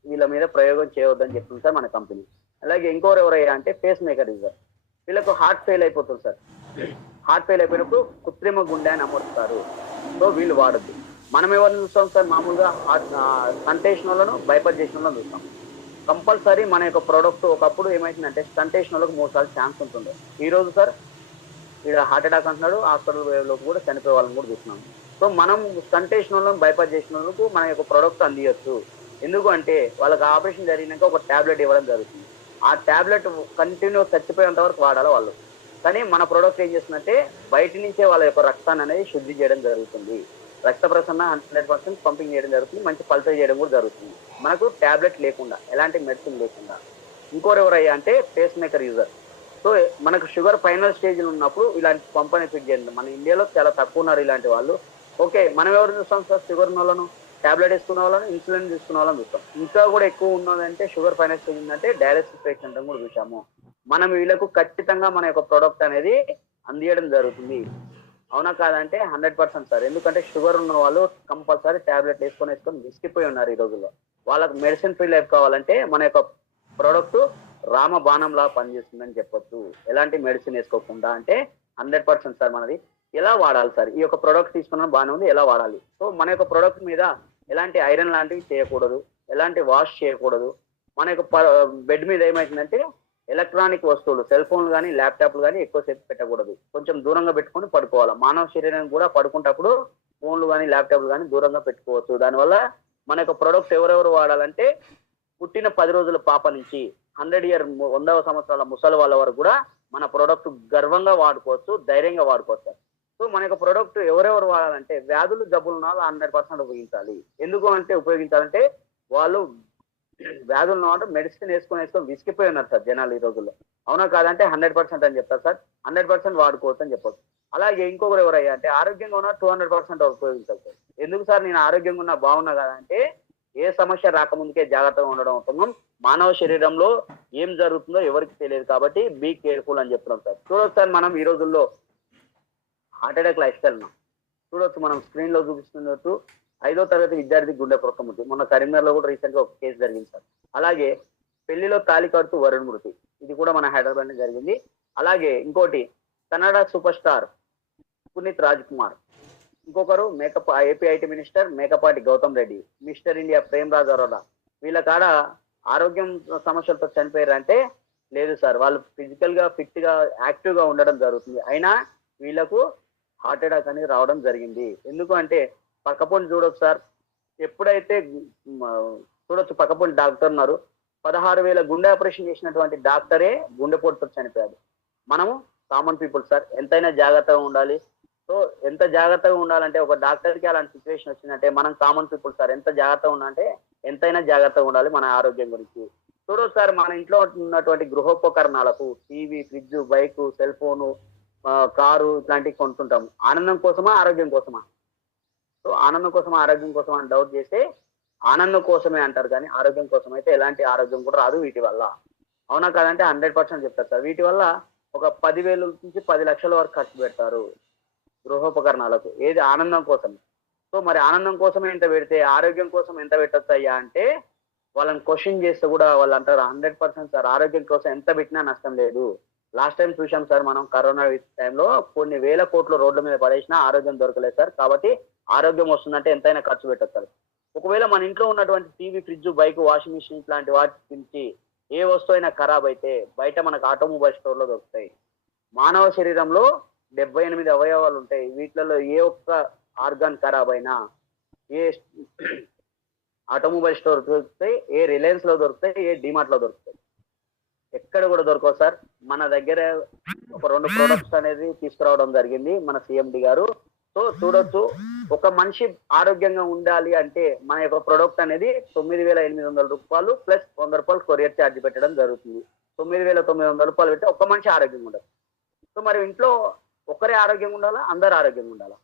వీళ్ళ మీద ప్రయోగం చేయవద్దని చెప్తుంది సార్ మన కంపెనీ. అలాగే ఇంకోరు ఎవరయ్యా అంటే పేస్ మేకర్ యూజర్, వీళ్ళకు హార్ట్ ఫెయిల్ అయిపోతుంది సార్. హార్ట్ ఫెయిల్ అయిపోయినప్పుడు కృత్రిమ గుండె అని అమరుస్తారు, సో వీళ్ళు వాడద్దు. మనం ఎవరిని చూస్తాం సార్, మామూలుగా స్టంటేషన్ వాళ్ళను బైపాస్ చేసిన వాళ్ళని చూస్తాం. కంపల్సరీ మన యొక్క ప్రోడక్ట్ ఒకప్పుడు ఏమైతుందంటే స్టంటేషన్ వాళ్ళకి 3 సార్లు ఛాన్స్ ఉంటుంది. ఈ రోజు సార్ ఇక్కడ హార్ట్ అటాక్ అంటున్నాడు, హాస్పిటల్ లో కూడా చనిపోయే వాళ్ళని కూడా చూస్తున్నాం. సో మనం స్టంటేషన్ వాళ్ళని బైపాస్ చేసిన వాళ్ళకు మన యొక్క ప్రోడక్ట్ అందియచ్చు. ఎందుకు అంటే వాళ్ళకి ఆపరేషన్ జరిగినాక ఒక టాబ్లెట్ ఇవ్వడం జరుగుతుంది. ఆ టాబ్లెట్ కంటిన్యూ చచ్చిపోయేంత వరకు వాడాలి వాళ్ళు. కానీ మన ప్రోడక్ట్ ఏం చేస్తుందంటే బయట నుంచే వాళ్ళ యొక్క రక్తాన్ని అనేది శుద్ధి చేయడం జరుగుతుంది. రక్త ప్రసరణ 100% పంపింగ్ చేయడం జరుగుతుంది, మంచి పల్సర్ చేయడం కూడా జరుగుతుంది, మనకు టాబ్లెట్ లేకుండా, ఎలాంటి మెడిసిన్ లేకుండా. ఇంకోరు ఎవరయ్యా అంటే పేస్ మేకర్ యూజర్. సో మనకు షుగర్ ఫైనల్ స్టేజ్ ఉన్నప్పుడు ఇలాంటి పంపని ఫిట్ చేయండి. మన ఇండియాలో చాలా తక్కువ ఉన్నారు ఇలాంటి వాళ్ళు. ఓకే, మనం ఎవరు చూస్తాం సార్, షుగర్ ఉన్న వాళ్ళను, టాబ్లెట్ వేసుకున్న వాళ్ళను, ఇన్సులిన్ తీసుకున్న వాళ్ళని చూస్తాం. ఇంకా కూడా ఎక్కువ ఉన్నదంటే షుగర్ ఫైనల్ స్టేజ్ ఉందంటే డయాలసిస్ పేషెంట్ కూడా చూసాము. మనం వీళ్ళకు ఖచ్చితంగా మన యొక్క ప్రోడక్ట్ అనేది అందియడం జరుగుతుంది. అవునా కాదంటే 100% సార్. ఎందుకంటే షుగర్ ఉన్న వాళ్ళు కంపల్సరీ టాబ్లెట్ వేసుకొని విసిగిపోయి ఉన్నారు ఈ రోజుల్లో. వాళ్ళకి మెడిసిన్ ఫ్రీ లైఫ్ కావాలంటే మన యొక్క ప్రోడక్ట్ రామ బాణంలా పనిచేస్తుందని చెప్పొచ్చు, ఎలాంటి మెడిసిన్ వేసుకోకుండా. అంటే 100% సార్ మనది. ఎలా వాడాలి సార్, ఈ యొక్క ప్రోడక్ట్ తీసుకున్న బాగానే ఉంది, ఎలా వాడాలి? సో మన యొక్క ప్రోడక్ట్ మీద ఎలాంటి ఐరన్ లాంటివి చేయకూడదు, ఎలాంటి వాష్ చేయకూడదు. మన యొక్క బెడ్ మీద ఏమైతుందంటే ఎలక్ట్రానిక్ వస్తువులు, సెల్ ఫోన్లు కానీ ల్యాప్టాప్లు కానీ ఎక్కువసేపు పెట్టకూడదు, కొంచెం దూరంగా పెట్టుకొని పడుకోవాలి. మానవ శరీరం కూడా పడుకుంటప్పుడు ఫోన్లు కానీ ల్యాప్టాప్లు కానీ దూరంగా పెట్టుకోవచ్చు. దానివల్ల మన యొక్క ప్రొడక్ట్ ఎవరెవరు వాడాలంటే పుట్టిన 10 రోజుల పాప నుంచి 100వ సంవత్సరాల ముసలి వాళ్ళ వరకు కూడా మన ప్రొడక్ట్ గర్వంగా వాడుకోవచ్చు, ధైర్యంగా వాడుకోవచ్చు. సో మన యొక్క ప్రొడక్ట్ ఎవరెవరు వాడాలంటే వ్యాధులు జబ్బులు ఉన్న 100% ఉపయోగించాలి. ఎందుకు అంటే ఉపయోగించాలంటే వాళ్ళు వ్యాధులు ఉన్నవాళ్ళు మెడిసిన్ వేసుకొని విసిగిపోయి ఉన్నారు సార్ జనాలు ఈ రోజుల్లో. అవునా కాదంటే 100% అని చెప్తారు సార్. 100% వాడుకోవచ్చు అని చెప్పొచ్చు. అలాగే ఇంకొకరు ఎవరయ్యా అంటే ఆరోగ్యంగా ఉన్న 200% ఉపయోగించాలి సార్. ఎందుకు సార్ నేను ఆరోగ్యంగా ఉన్నా బాగున్నా కదా అంటే, ఏ సమస్య రాకముందుకే జాగ్రత్తగా ఉండడం ఉత్తమం. మానవ శరీరంలో ఏం జరుగుతుందో ఎవరికి తెలియదు కాబట్టి బీ కేర్ఫుల్ అని చెప్తున్నాం సార్. చూడొచ్చు సార్, మనం ఈ రోజుల్లో హార్ట్ అటాక్ లైఫ్ స్టైల్ ఉన్నాం. చూడొచ్చు మనం స్క్రీన్ లో చూపిస్తున్నట్టు 5వ తరగతి విద్యార్థి గుండె ప్రొక్క మృతి. మొన్న కరీంనగర్ లో కూడా రీసెంట్ గా ఒక కేసు జరిగింది సార్. అలాగే పెళ్లిలో తాళి కడుతూ వరుణ్ మృతి, ఇది కూడా మన హైదరాబాద్ లో జరిగింది. అలాగే ఇంకోటి కన్నడ సూపర్ స్టార్ పునీత్ రాజ్ కుమార్, ఇంకొకరు మేకప్ AP IT minister Mekapati Goutham Reddy, mister India Prem Raj Arora. వీళ్ళ కాడ ఆరోగ్యం సమస్యలతో చనిపోయారంటే లేదు సార్, వాళ్ళు ఫిజికల్ గా ఫిట్ గా యాక్టివ్ గా ఉండడం జరుగుతుంది, అయినా వీళ్ళకు హార్ట్ అటాక్ అనేది రావడం జరిగింది. ఎందుకు అంటే పక్కపోండి చూడొచ్చు సార్, ఎప్పుడైతే చూడొచ్చు పక్కపోండి డాక్టర్ ఉన్నారు, 16,000 గుండె ఆపరేషన్ చేసినటువంటి డాక్టరే గుండెపోటుతో చనిపోయాడు. మనము కామన్ పీపుల్ సార్, ఎంతైనా జాగ్రత్తగా ఉండాలి. సో ఎంత జాగ్రత్తగా ఉండాలంటే ఒక డాక్టర్ కి అలాంటి సిచ్యువేషన్ వచ్చిందంటే మనం కామన్ పీపుల్ సార్ ఎంత జాగ్రత్తగా ఉండాలంటే ఎంతైనా జాగ్రత్తగా ఉండాలి మన ఆరోగ్యం గురించి. చూడొచ్చు సార్, మన ఇంట్లో ఉన్నటువంటి గృహోపకరణాలకు TV, fridge, bike, cell phone, car ఇట్లాంటివి కొంటుంటాం. ఆనందం కోసమా, ఆరోగ్యం కోసమా? సో ఆనందం కోసమా, ఆరోగ్యం కోసమా అని డౌట్ చేస్తే ఆనందం కోసమే అంటారు కానీ ఆరోగ్యం కోసం అయితే ఎలాంటి ఆరోగ్యం కూడా రాదు వీటి వల్ల. అవునా కాదంటే 100% చెప్తారు సార్. వీటి వల్ల ఒక 10,000 నుంచి 10 లక్షల వరకు ఖర్చు పెడతారు గృహోపకరణాలకు. ఏది ఆనందం కోసం. సో మరి ఆనందం కోసమే ఇంత పెడితే ఆరోగ్యం కోసం ఎంత పెట్టొచ్చు అయ్యా అంటే వాళ్ళని క్వశ్చన్ చేస్తే కూడా వాళ్ళు అంటారు 100% సార్ ఆరోగ్యం కోసం ఎంత పెట్టినా నష్టం లేదు. లాస్ట్ టైం చూసాం సార్ మనం కరోనా టైంలో కొన్ని వేల కోట్లు రోడ్ల మీద పడేసినా ఆరోగ్యం దొరకలేదు సార్. కాబట్టి ఆరోగ్యం వస్తుందంటే ఎంతైనా ఖర్చు పెట్టచ్చు సార్. ఒకవేళ మన ఇంట్లో ఉన్నటువంటి TV, fridge, bike, washing machine ఇట్లాంటి వాటి నుంచి ఏ వస్తువు అయినా ఖరాబ్ అయితే బయట మనకు ఆటోమొబైల్ స్టోర్ లో దొరుకుతాయి. మానవ శరీరంలో 78 అవయవాలు ఉంటాయి. వీటిలలో ఏ ఒక్క ఆర్గాన్ ఖరాబ్ అయినా ఏ ఆటోమొబైల్ స్టోర్ దొరుకుతాయి, ఏ రిలయన్స్ లో దొరుకుతాయి, ఏ డిమార్ట్ లో దొరుకుతాయి. ఎక్కడ కూడా దొరకవు సార్. మన దగ్గర ఒక 2 ప్రొడక్ట్స్ అనేది తీసుకురావడం జరిగింది మన సిఎండి గారు. సో చూడొచ్చు, ఒక మనిషి ఆరోగ్యంగా ఉండాలి అంటే మన యొక్క ప్రొడక్ట్ అనేది 9,800 రూపాయలు ప్లస్ 100 రూపాయలు కొరియర్ ఛార్జ్ పెట్టడం జరుగుతుంది. 9,900 రూపాయలు పెడితే ఒక్క మనిషి ఆరోగ్యంగా ఉండదు. సో మరి ఇంట్లో ఒక్కరే ఆరోగ్యంగా ఉండాలా, అందరు ఆరోగ్యంగా ఉండాలా?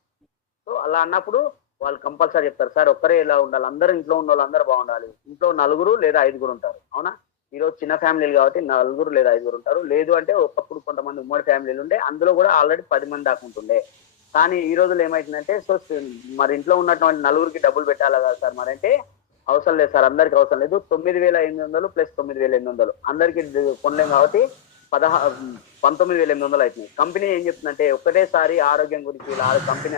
సో అలా అన్నప్పుడు వాళ్ళు కంపల్సరీ చెప్తారు సార్ ఒక్కరే ఇలా ఉండాలి, అందరూ ఇంట్లో ఉన్న వాళ్ళు అందరూ బాగుండాలి. ఇంట్లో 4 లేదా 5 ఉంటారు. అవునా? ఈరోజు చిన్న ఫ్యామిలీలు కాబట్టి 4 లేదా 5 ఉంటారు. లేదు అంటే ఒకప్పుడు కొంతమంది ఉమ్మడి ఫ్యామిలీలు ఉండే, అందులో కూడా ఆల్రెడీ 10 మంది దాకా ఉంటుండే. కానీ ఈ రోజులు ఏమైతుందంటే సో మరి ఇంట్లో ఉన్నటువంటి 4కి డబ్బులు పెట్టాలా కదా సార్ మరి అంటే అవసరం లేదు సార్, అందరికి అవసరం లేదు. 9,800 ప్లస్ 9,800 అందరికి కొనలేం కాబట్టి 19,800 అవుతుంది. కంపెనీ ఏం చెప్తుందంటే ఒకటేసారి ఆరోగ్యం గురించి కంపెనీ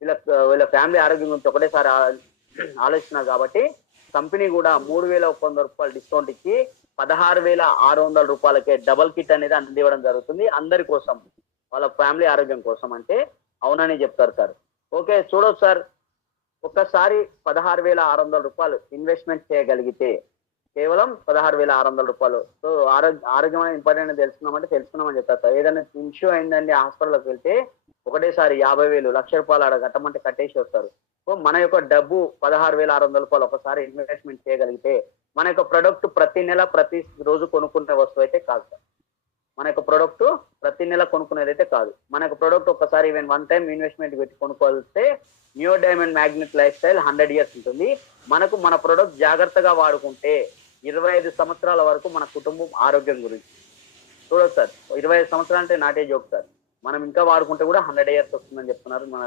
వీళ్ళ ఫ్యామిలీ ఆరోగ్యం గురించి ఒకటేసారి ఆలోచిస్తున్నారు కాబట్టి కంపెనీ కూడా 3,100 రూపాయలు డిస్కౌంట్ ఇచ్చి 16,600 రూపాయలకే డబల్ కిట్ అనేది అందివ్వడం జరుగుతుంది అందరి కోసం, వాళ్ళ ఫ్యామిలీ ఆరోగ్యం కోసం. అంటే అవునని చెప్తారు సార్. ఓకే చూడొచ్చు సార్, ఒక్కసారి 16,600 రూపాయలు ఇన్వెస్ట్మెంట్ చేయగలిగితే కేవలం 16,600 రూపాయలు. సో ఆరోగ్యం అనేది ఇంపార్టెంట్ అని తెలుసుకున్నామని చెప్తారు సార్. ఏదైనా ఇష్యూ అయిందండి హాస్పిటల్కి వెళ్తే ఒకటేసారి 50,000, 1,00,000 రూపాయలు ఆడ కట్టమంటే కట్టేసి వస్తారు. సో మన యొక్క డబ్బు 16,600 రూపాయలు ఒకసారి ఇన్వెస్ట్మెంట్ చేయగలిగితే మన యొక్క ప్రొడక్ట్ ప్రతి నెల ప్రతి రోజు కొనుక్కునే వస్తువు అయితే కాదు సార్. మన యొక్క ప్రొడక్ట్ ప్రతి నెల కొనుక్కునేది అయితే కాదు. మన యొక్క ప్రొడక్ట్ ఒక్కసారి ఈవెన్ 1 టైం ఇన్వెస్ట్మెంట్ పెట్టి కొనుక్కోవాలిస్తే new diamond magnet lifestyle 100 years ఉంటుంది. మనకు మన ప్రొడక్ట్ జాగ్రత్తగా వాడుకుంటే 25 సంవత్సరాల వరకు మన కుటుంబం ఆరోగ్యం గురించి చూడొచ్చు సార్. 25 సంవత్సరాలు అంటే నాటే జోక్ సార్. మనం ఇంకా వాడుకుంటే కూడా 100 years వస్తుందని చెప్తున్నారు మన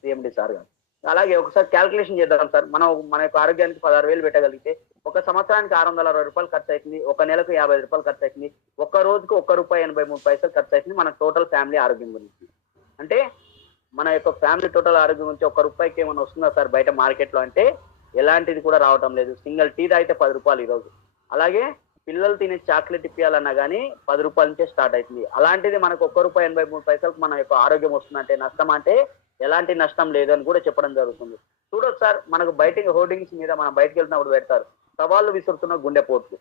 సిఎండి సార్ గారు. అలాగే ఒకసారి క్యాల్కులేషన్ చేద్దాం సార్. మన యొక్క ఆరోగ్యానికి 16,000 పెట్టగలిగితే ఒక సంవత్సరానికి 660 రూపాయలు ఖర్చు అవుతుంది, ఒక నెలకు 55 రూపాయలు ఖర్చు అవుతుంది, ఒక్క రోజుకు ₹1.83 ఖర్చు అవుతుంది మన టోటల్ ఫ్యామిలీ ఆరోగ్యం గురించి. అంటే మన యొక్క ఫ్యామిలీ టోటల్ ఆరోగ్యం గురించి ₹1 ఏమైనా వస్తుందా సార్ బయట మార్కెట్ లో అంటే ఎలాంటిది కూడా రావటం లేదు. సింగిల్ టీ తాగితే 10 రూపాయలు ఈరోజు. అలాగే పిల్లలు తినే చాక్లెట్ ఇప్పియాలన్నా కానీ 10 రూపాయల నుంచే స్టార్ట్ అవుతుంది. అలాంటిది మనకు ₹1.83 మన యొక్క ఆరోగ్యం వస్తుందంటే నష్టం అంటే ఎలాంటి నష్టం లేదు అని కూడా చెప్పడం జరుగుతుంది. చూడొచ్చు సార్, మనకు బయట హోర్డింగ్స్ మీద మనం బయటకు వెళ్తున్నప్పుడు పెడతారు సవాళ్ళు విసురుతున్న గుండెపోట్లు.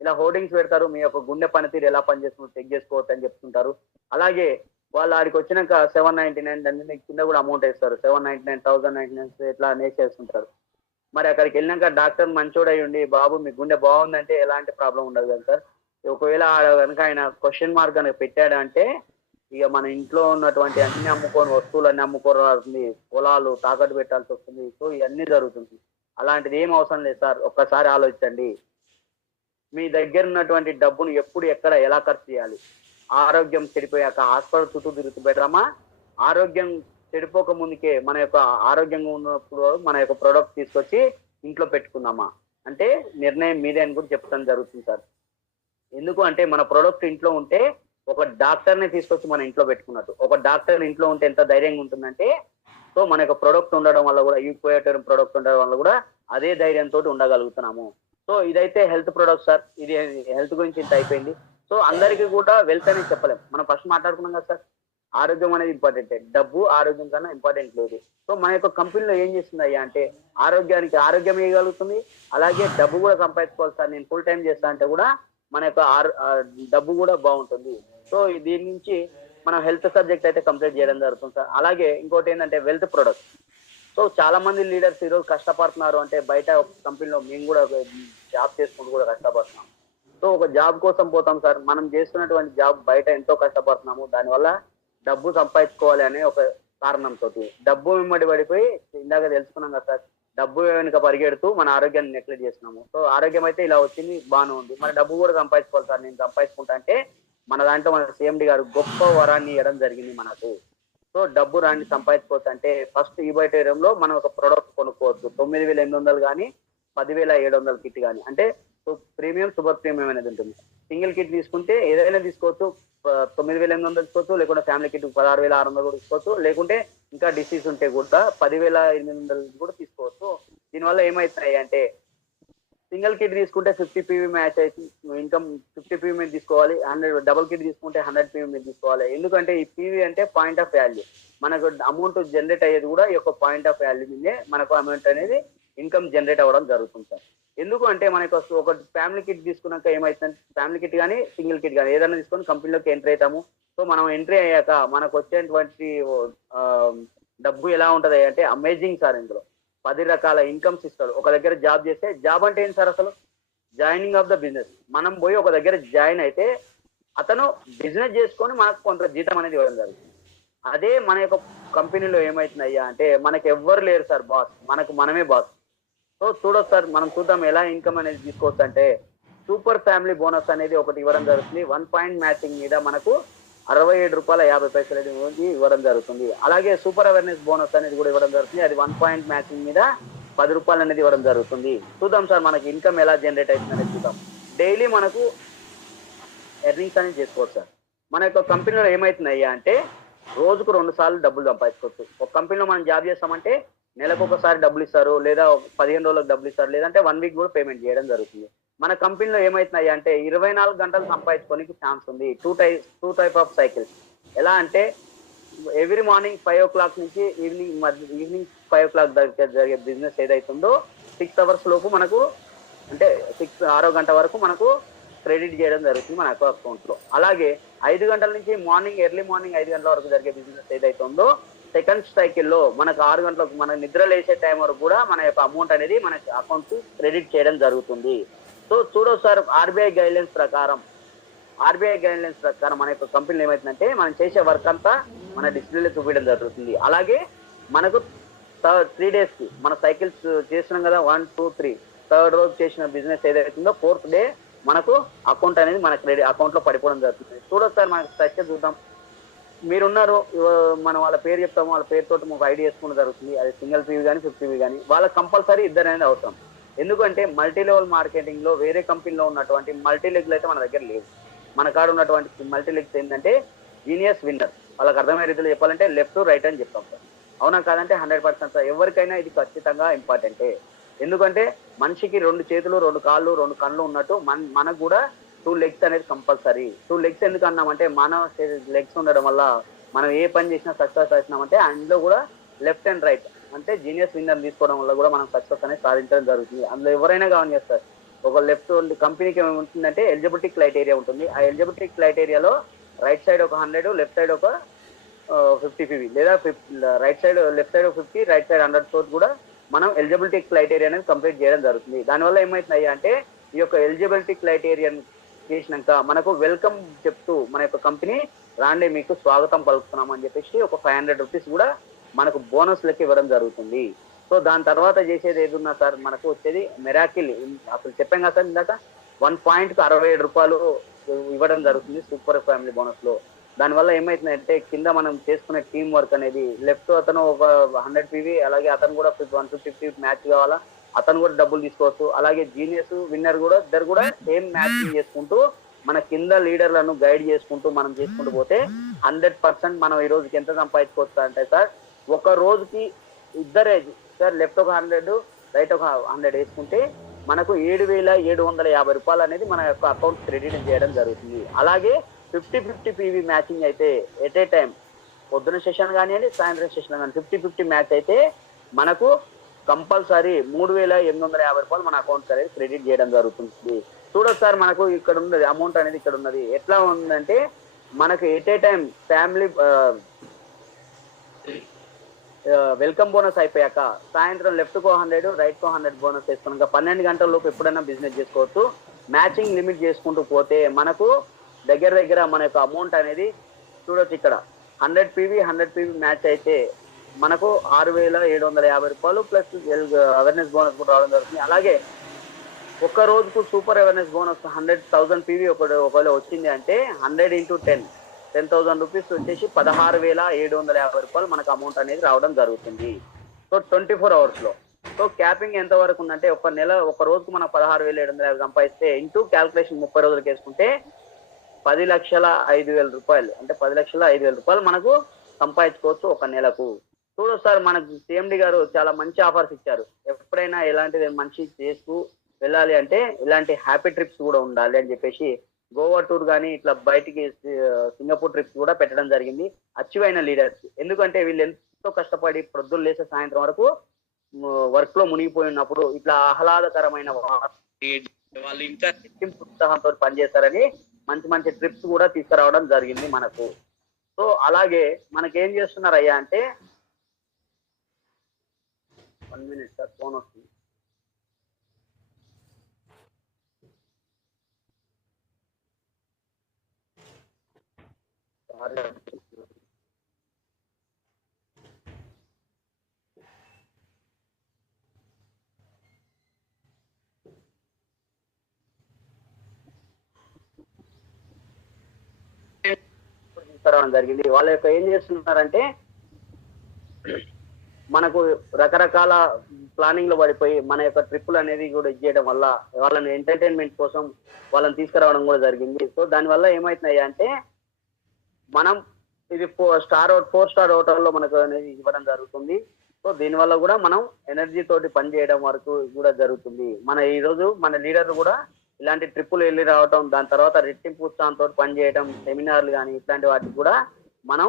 ఇలా హోర్డింగ్స్ పెడతారు, మీ యొక్క గుండె పనితీరు ఎలా పనిచేస్తుందో చెక్ చేసుకోవచ్చు అని చెప్తుంటారు. అలాగే వాళ్ళు ఆడికి వచ్చినాక 799 దాని కింద కూడా అమౌంట్ వేస్తారు. 799, 1099 ఇట్లా వేసేస్తుంటారు. మరి అక్కడికి వెళ్ళినాక డాక్టర్ మంచోడై ఉండి బాబు మీ గుండె బాగుందంటే ఎలాంటి ప్రాబ్లం ఉండదు కదా సార్. ఒకవేళ కనుక ఆయన క్వశ్చన్ మార్క్ కనుక పెట్టాడంటే ఇక మన ఇంట్లో ఉన్నటువంటి అన్ని అమ్ముకోని వస్తువులన్నీ అమ్ముకోవాల్సింది, పొలాలు తాకట్టు పెట్టాల్సి వస్తుంది. సో ఇవన్నీ జరుగుతుంది. అలాంటిది ఏం అవసరం లేదు సార్. ఒక్కసారి ఆలోచించండి, మీ దగ్గర ఉన్నటువంటి డబ్బును ఎప్పుడు ఎక్కడ ఎలా ఖర్చు చేయాలి. ఆరోగ్యం చెడిపోయాక హాస్పిటల్ చుట్టూ తిరుగుతూ పెట్టామా, ఆరోగ్యం చెడిపోక ముందుకే మన యొక్క ఆరోగ్యంగా ఉన్నప్పుడు మన యొక్క ప్రోడక్ట్ తీసుకొచ్చి ఇంట్లో పెట్టుకుందామా అంటే నిర్ణయం మీదే అని కూడా చెప్తాను జరుగుతుంది సార్. ఎందుకు అంటే మన ప్రోడక్ట్ ఇంట్లో ఉంటే ఒక డాక్టర్ని తీసుకొచ్చి మన ఇంట్లో పెట్టుకున్నట్టు. ఒక డాక్టర్ ఇంట్లో ఉంటే ఎంత ధైర్యంగా ఉంటుందంటే సో మన యొక్క ప్రోడక్ట్ ఉండడం వల్ల కూడా యూకోయేటర్ ప్రోడక్ట్ ఉండడం వల్ల కూడా అదే ధైర్యంతో ఉండగలుగుతున్నాము. సో ఇదైతే హెల్త్ ప్రొడక్ట్ సార్. ఇది హెల్త్ గురించి ఇంత అయిపోయింది. సో అందరికీ కూడా వెల్త్ అనేది చెప్పలేం. మనం ఫస్ట్ మాట్లాడుకున్నాం కదా సార్, ఆరోగ్యం అనేది ఇంపార్టెంట్, డబ్బు ఆరోగ్యం కన్నా ఇంపార్టెంట్ లేదు. సో మన యొక్క కంపెనీలో ఏం చేస్తుంది అయ్యా అంటే ఆరోగ్యానికి ఆరోగ్యం ఇవ్వగలుగుతుంది, అలాగే డబ్బు కూడా సంపాదించుకోవాలి సార్, నేను ఫుల్ టైం చేస్తా అంటే కూడా మన యొక్క డబ్బు కూడా బాగుంటుంది. సో దీని నుంచి మనం హెల్త్ సబ్జెక్ట్ అయితే కంప్లీట్ చేయడం జరుగుతుంది సార్. అలాగే ఇంకోటి ఏంటంటే వెల్త్ ప్రొడక్ట్. సో చాలా మంది లీడర్స్ ఈరోజు కష్టపడుతున్నారు అంటే బయట కంపెనీలో మేము కూడా జాబ్ చేసుకుంటూ కూడా కష్టపడుతున్నాం. సో ఒక జాబ్ కోసం పోతాం సార్, మనం చేస్తున్నటువంటి జాబ్ బయట ఎంతో కష్టపడుతున్నాము, దానివల్ల డబ్బు సంపాదించుకోవాలి అనే ఒక కారణంతో డబ్బు వెంబడి పడిపోయి ఇందాక తెలుసుకున్నాం కదా సార్, డబ్బు వెనుక పరిగెడుతూ మన ఆరోగ్యాన్ని నెగ్లెక్ట్ చేస్తున్నాము. సో ఆరోగ్యం అయితే ఇలా వచ్చింది, బాగానే ఉంది, మన డబ్బు కూడా సంపాదించుకోవాలి సార్, నేను సంపాదించుకుంటా అంటే మన దాంట్లో మన సిఎండి గారు గొప్ప వరాన్ని ఇవ్వడం జరిగింది మనకు. సో డబ్బు రాని సంపాదించుకోవచ్చు అంటే ఫస్ట్ ఈబైటేరియంలో మనం ఒక ప్రోడక్ట్ కొనుక్కోవచ్చు, 9,800 కానీ 10,700 కిట్ కానీ, అంటే ప్రీమియం సూపర్ ప్రీమియం అనేది ఉంటుంది. సింగిల్ కిట్ తీసుకుంటే ఏదైనా తీసుకోవచ్చు, 9,800 తీసుకోవచ్చు, లేకుంటే ఫ్యామిలీ కిట్ 16,600 కూడా తీసుకోవచ్చు, లేకుంటే ఇంకా డిసీజ్ ఉంటే కూడా 10,800 కూడా తీసుకోవచ్చు. దీనివల్ల ఏమవుతాయి అంటే సింగిల్ కిట్ తీసుకుంటే 50 పీవీ మ్యాచ్ అయితే ఇన్కమ్ 50 పీవీ మీద తీసుకోవాలి, 100 డబుల్ కిట్ తీసుకుంటే 100 పీవీ మీద తీసుకోవాలి. ఎందుకంటే ఈ పీవీ అంటే పాయింట్ ఆఫ్ వాల్యూ, మనకు అమౌంట్ జనరేట్ అయ్యేది కూడా ఈ యొక్క పాయింట్ ఆఫ్ వాల్యూ మీదే మనకు అమౌంట్ అనేది ఇన్కమ్ జనరేట్ అవ్వడం జరుగుతుంది సార్. ఎందుకు అంటే మనకు ఒక ఫ్యామిలీ కిట్ తీసుకున్నాక ఏమవుతుంది, ఫ్యామిలీ కిట్ కానీ సింగిల్ కిట్ కానీ ఏదైనా తీసుకొని కంపెనీలోకి ఎంట్రీ అవుతాము. సో మనం ఎంట్రీ అయ్యాక మనకు వచ్చేటువంటి డబ్బు ఎలా ఉంటది అంటే అమేజింగ్ సార్. ఇందులో 10 రకాల ఇన్కమ్స్ ఇస్తాడు. ఒక దగ్గర జాబ్ చేస్తే, జాబ్ అంటే ఏంటి సార్ అసలు, జాయినింగ్ ఆఫ్ ద బిజినెస్. మనం పోయి ఒక దగ్గర జాయిన్ అయితే అతను బిజినెస్ చేసుకొని మనకు కొంత జీతం అనేది ఇవ్వడం జరుగుతుంది. అదే మన యొక్క కంపెనీలో ఏమవుతుంది అయ్యా అంటే మనకు ఎవ్వరు లేరు సార్ బాస్, మనకు మనమే బాస్. సో చూడొచ్చు సార్, మనం చూద్దాం ఎలా ఇన్కమ్ అనేది తీసుకోవచ్చు అంటే సూపర్ ఫ్యామిలీ బోనస్ అనేది ఒకటి ఇవ్వడం జరుగుతుంది. 1 పాయింట్ మ్యాచింగ్ మీద మనకు 67 రూపాయల 50 పైసలు అనేది ఇవ్వడం జరుగుతుంది. అలాగే సూపర్ అవేర్నెస్ బోనస్ అనేది కూడా ఇవ్వడం జరుగుతుంది. అది 1 పాయింట్ మ్యాచింగ్ మీద 10 రూపాయలు అనేది ఇవ్వడం జరుగుతుంది. చూద్దాం సార్ మనకి ఇన్కమ్ ఎలా జనరేట్ అవుతుంది అనేది చూద్దాం. డైలీ మనకు ఎర్నింగ్స్ అనేది చేసుకోవచ్చు సార్. మన యొక్క కంపెనీలో ఏమవుతుంది అయ్యా అంటే రోజుకు 2 సార్లు డబ్బులు సంపాదించుకోవచ్చు. ఒక కంపెనీలో మనం జాబ్ చేస్తామంటే నెలకు ఒకసారి డబ్బులు ఇస్తారు, లేదా 15 రోజులకు డబ్బులు ఇస్తారు, లేదంటే 1 వీక్ కూడా పేమెంట్ చేయడం జరుగుతుంది. మన కంపెనీలో ఏమవుతున్నాయి అంటే 24 గంటలు సంపాదించుకోనికి ఛాన్స్ ఉంది. Two type of cycles. ఎలా అంటే ఎవ్రీ మార్నింగ్ 5 o'clock నుంచి ఈవినింగ్ 5 o'clock దగ్గర జరిగే బిజినెస్ ఏదైతుందో 6 hours లోపు మనకు అంటే 6 గంట వరకు మనకు క్రెడిట్ చేయడం జరుగుతుంది మన అకౌంట్ లో. అలాగే 5 గంటల నుంచి ఎర్లీ మార్నింగ్ 5 గంటల వరకు జరిగే బిజినెస్ ఏదైతే ఉందో సెకండ్ సైకిల్లో మనకు 6 గంటలకు మన నిద్ర లేచే టైం వరకు కూడా మన యొక్క అమౌంట్ అనేది మన అకౌంట్ క్రెడిట్ చేయడం జరుగుతుంది. సో చూడొచ్చు సార్, ఆర్బీఐ గైడ్లైన్స్ ప్రకారం మన యొక్క కంపెనీలో ఏమవుతుందంటే మనం చేసే వర్క్ అంతా మన డిస్ప్లేలో చూపించడం జరుగుతుంది. అలాగే మనకు 3 days కి మన సైకిల్స్ చేస్తున్నాం కదా, 1, 2, 3 థర్డ్ రోజు చేసిన బిజినెస్ ఏదైతుందో 4th డే మనకు అకౌంట్ అనేది మన క్రెడిట్ అకౌంట్ లో పడిపోవడం జరుగుతుంది. చూడొచ్చు సార్, మనకు స్ట్రక్చర్ చూద్దాం. మీరున్నారు, మనం వాళ్ళ పేరు చెప్తాము, వాళ్ళ పేరుతో మాకు ఐడి చేసుకోవడం జరుగుతుంది. అది సింగిల్ పీవీ కానీ 50 పీవీ కానీ వాళ్ళకి కంపల్సరీ ఇద్దరు అనేది అవసరం. ఎందుకంటే మల్టీ లెవెల్ మార్కెటింగ్ లో వేరే కంపెనీలో ఉన్నటువంటి మల్టీ లెగ్లు అయితే మన దగ్గర లేవు. మన కాడ ఉన్నటువంటి మల్టీ లెగ్స్ ఏంటంటే జీనియస్ విన్నర్. వాళ్ళకి అర్థమయ్యే రీతిలో చెప్పాలంటే లెఫ్ట్ రైట్ అని చెప్తాం సార్. అవునా కాదంటే 100% సార్. ఎవరికైనా ఇది ఖచ్చితంగా ఇంపార్టెంటే. ఎందుకంటే మనిషికి 2 చేతులు, 2 కాళ్ళు, 2 కళ్ళు ఉన్నట్టు మనకు కూడా 2 legs అనేది కంపల్సరీ. 2 legs ఎందుకు అన్నామంటే మన లెగ్స్ ఉండడం వల్ల మనం ఏ పని చేసినా సక్సెస్ అవుతున్నామంటే అందులో కూడా లెఫ్ట్ అండ్ రైట్ అంటే జీనియస్ విన్నర్ తీసుకోవడం వల్ల కూడా మనం సక్సెస్ అనేది సాధించడం జరుగుతుంది. అందులో ఎవరైనా కావాలి చేస్తారు. ఒక లెఫ్ట్ కంపెనీకి ఏముంటుందంటే ఎలిజిబిలిటీ క్రైటీరియా ఉంటుంది. ఆ ఎలిజిబిలిటీ క్రైటీరియాలో రైట్ సైడ్ ఒక 100, లెఫ్ట్ సైడ్ ఒక 50 పీవీ, లేదా లెఫ్ట్ సైడ్ 50, రైట్ సైడ్ 100 తోటి కూడా మనం ఎలిజిబిలిటీ క్రైటీరియా అనేది కంప్లీట్ చేయడం జరుగుతుంది. దానివల్ల ఏమవుతున్నాయి అంటే ఈ యొక్క ఎలిజిబిలిటీ క్రైటీరియా చేసినాక మనకు వెల్కమ్ చెప్తూ మన యొక్క కంపెనీ రాండి మీకు స్వాగతం పలుకుతున్నాం అని చెప్పేసి ఒక 500 రూపీస్ కూడా మనకు బోనస్ లెక్క ఇవ్వడం జరుగుతుంది. సో దాని తర్వాత చేసేది ఏదున్నా సార్ మనకు వచ్చేది మెరాకిల్. అసలు చెప్పాం కదా సార్ ఇందాక 1 పాయింట్కి 67 రూపాయలు ఇవ్వడం జరుగుతుంది సూపర్ ఫ్యామిలీ బోనస్ లో. దానివల్ల ఏమైతుందంటే కింద మనం చేసుకునే టీం వర్క్ అనేది లెఫ్ట్ అతను ఒక 100 పీవీ, అలాగే అతను కూడా 150 మ్యాచ్ కావాలా, అతను కూడా డబ్బులు తీసుకోవచ్చు. అలాగే జీనియస్ విన్నర్ కూడా ఇద్దరు కూడా సేమ్ మ్యాచింగ్ చేసుకుంటూ మన కింద లీడర్లను గైడ్ చేసుకుంటూ మనం చేసుకుంటూ పోతే 100% మనం ఈ రోజుకి ఎంత సంపాదించుకోవచ్చు అంటే సార్, ఒక రోజుకి ఇద్దరే సార్ లెఫ్ట్ ఒక 100, రైట్ ఒక 100 వేసుకుంటే మనకు 7,750 రూపాయలు అనేది మన యొక్క అకౌంట్ క్రెడిట్ చేయడం జరుగుతుంది. అలాగే 50-50 పీవీ మ్యాచింగ్ అయితే ఎట్ ఏ టైం పొద్దున సెషన్ కానివ్వండి, సాయంత్రం సెషన్ కానీ 50-50 మ్యాచ్ అయితే మనకు కంపల్సరీ 3,850 రూపాయలు మన అకౌంట్ అనేది క్రెడిట్ చేయడం జరుగుతుంది. చూడొచ్చు సార్, మనకు ఇక్కడ ఉన్నది అమౌంట్ అనేది ఇక్కడ ఉన్నది ఎట్లా ఉందంటే మనకు at a time family welcome bonus అయిపోయాక సాయంత్రం లెఫ్ట్ కో 100, రైట్ కో 100 బోనస్ వేసుకున్నాక 12 గంటల లోపు ఎప్పుడైనా బిజినెస్ చేసుకోవచ్చు. మ్యాచింగ్ లిమిట్ చేసుకుంటూ పోతే మనకు దగ్గర దగ్గర మన యొక్క అమౌంట్ అనేది చూడొచ్చు ఇక్కడ 100 PV మ్యాచ్ అయితే మనకు 6,750 రూపాయలు ప్లస్ అవేర్నెస్ బోనస్ కూడా రావడం జరుగుతుంది. అలాగే ఒక్క రోజుకు సూపర్ అవేర్నెస్ బోనస్ 100,000 PV ఒకవేళ వచ్చింది అంటే 100 × 10,000 రూపీస్ వచ్చేసి 16,750 రూపాయలు మనకు అమౌంట్ అనేది రావడం జరుగుతుంది. సో 24 hours లో. సో క్యాపింగ్ ఎంత వరకు ఉందంటే ఒక రోజుకు మనం 16,750 సంపాదిస్తే ఇంటూ క్యాల్కులేషన్ 30 రోజులకి వేసుకుంటే 10,05,000 రూపాయలు అంటే 10,05,000 రూపాయలు మనకు సంపాదించుకోవచ్చు ఒక నెలకు. చూడు సార్, మనకు సిఎండి గారు చాలా మంచి ఆఫర్స్ ఇచ్చారు. ఎప్పుడైనా ఇలాంటిది మంచి చేస్తూ వెళ్ళాలి అంటే ఇలాంటి హ్యాపీ ట్రిప్స్ కూడా ఉండాలి అని చెప్పేసి గోవా టూర్ కానీ ఇట్లా బయటికి సింగపూర్ ట్రిప్స్ కూడా పెట్టడం జరిగింది. అచీవ్ అయిన లీడర్స్, ఎందుకంటే వీళ్ళు ఎంతో కష్టపడి ప్రొద్దులు లేసే సాయంత్రం వరకు వర్క్ లో మునిగిపోయి ఉన్నప్పుడు ఇట్లా ఆహ్లాదకరమైన వాళ్ళు ఇంకా ఉత్సాహంతో పనిచేస్తారని మంచి మంచి ట్రిప్స్ కూడా తీసుకురావడం జరిగింది మనకు. సో అలాగే మనకేం చేస్తున్నారు అయ్యా అంటే 1 minute సార్, ఫోన్ వస్తుంది. జరిగింది. వాళ్ళ యొక్క ఏం చేస్తున్నారంటే మనకు రకరకాల ప్లానింగ్ లో పడిపోయి మన యొక్క ట్రిప్పులు అనేది కూడా ఇచ్చేయడం వల్ల వాళ్ళని ఎంటర్టైన్మెంట్ కోసం వాళ్ళని తీసుకురావడం కూడా జరిగింది. సో దానివల్ల ఏమవుతున్నాయి అంటే మనం ఇది 4 స్టార్ హోటల్లో మనకు అనేది ఇవ్వడం జరుగుతుంది. సో దీనివల్ల కూడా మనం ఎనర్జీ తోటి పనిచేయడం వరకు కూడా జరుగుతుంది. ఈ రోజు మన లీడర్లు కూడా ఇలాంటి ట్రిప్పులు వెళ్ళి రావటం, దాని తర్వాత రెట్టింపు ఉత్సాహంతో పనిచేయడం, సెమినార్లు కానీ ఇట్లాంటి వాటికి కూడా మనం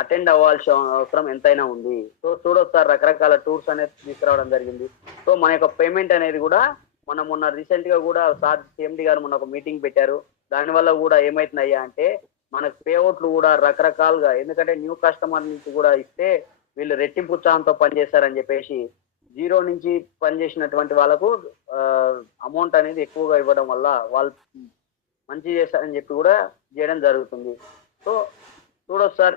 అటెండ్ అవ్వాల్సిన అవసరం ఎంతైనా ఉంది. సో చూడొచ్చు సార్, రకరకాల టూర్స్ అనేది తీసుకురావడం జరిగింది. సో మన యొక్క పేమెంట్ అనేది కూడా మనం మొన్న రీసెంట్ గా కూడా సార్ సిఎండి గారు మొన్న ఒక మీటింగ్ పెట్టారు. దానివల్ల కూడా ఏమైతున్నాయ్యా అంటే మనకు పేఅవుట్లు కూడా రకరకాలుగా, ఎందుకంటే న్యూ కస్టమర్ నుంచి కూడా ఇస్తే వీళ్ళు రెట్టింపు ఉత్సాహంతో పనిచేస్తారని చెప్పేసి 0 నుంచి పనిచేసినటువంటి వాళ్ళకు అమౌంట్ అనేది ఎక్కువగా ఇవ్వడం వల్ల వాళ్ళు మంచి చేస్తారని చెప్పి కూడా చేయడం జరుగుతుంది. సో చూడొచ్చు సార్,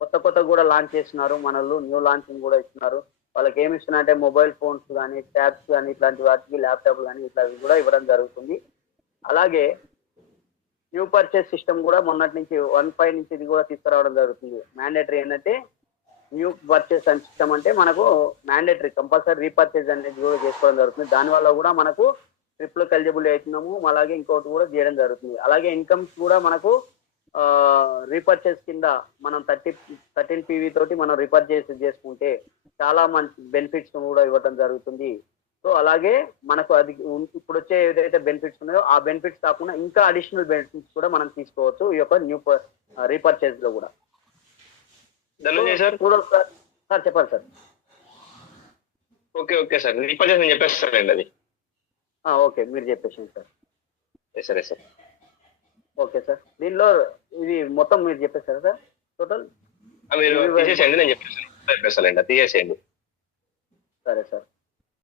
కొత్త కూడా లాంచ్ చేస్తున్నారు మనల్ని, న్యూ లాంచింగ్ కూడా ఇస్తున్నారు. వాళ్ళకి ఏమి ఇస్తున్నారంటే మొబైల్ ఫోన్స్ కానీ, ట్యాబ్స్ కానీ, ఇట్లాంటి వాటికి ల్యాప్టాప్ కానీ ఇట్లా కూడా ఇవ్వడం జరుగుతుంది. అలాగే న్యూ పర్చేస్ సిస్టమ్ కూడా మొన్నటి నుంచి 1.5 నుంచి ఇది కూడా తీసుకురావడం జరుగుతుంది. మ్యాండేటరీ ఏంటంటే న్యూ పర్చేస్ సిస్టమ్ అంటే మనకు మ్యాండేటరీ కంపల్సరీ రీపర్చేజ్ అనేది కూడా చేసుకోవడం జరుగుతుంది. దానివల్ల కూడా మనకు ట్రిప్లకు ఎలిజిబుల్ అవుతున్నాము. అలాగే ఇంకోటి కూడా చేయడం జరుగుతుంది. అలాగే ఇన్కమ్స్ కూడా మనకు రీపర్చేస్ కింద మనం 13 PV తోటి మనం రీపర్చేస్ చేసుకుంటే చాలా మంచి బెనిఫిట్స్ కూడా ఇవ్వడం జరుగుతుంది. సో అలాగే మనకు అది ఇప్పుడు వచ్చే ఏదైతే బెనిఫిట్స్ ఉన్నాయో ఆ బెనిఫిట్స్ కాకుండా ఇంకా అడిషనల్ బెనిఫిట్స్ కూడా మనం తీసుకోవచ్చు ఈ యొక్క న్యూ రీపర్చేజ్ లో కూడా. చూడండి సార్, చెప్పండి సార్. ఓకే సార్, రీపర్చేజ్ నేను చెప్పేస్తానండి అది. ఓకే, మీరు చెప్పేసింది సార్. సరే సార్. ఓకే సార్, దీనిలో ఇది మొత్తం మీరు చెప్పేస్తారా సార్ టోటల్? మీరు తీసేసేయండి, నేను చెప్పేస్తానండి. తీసేసేయండి. సరే సార్.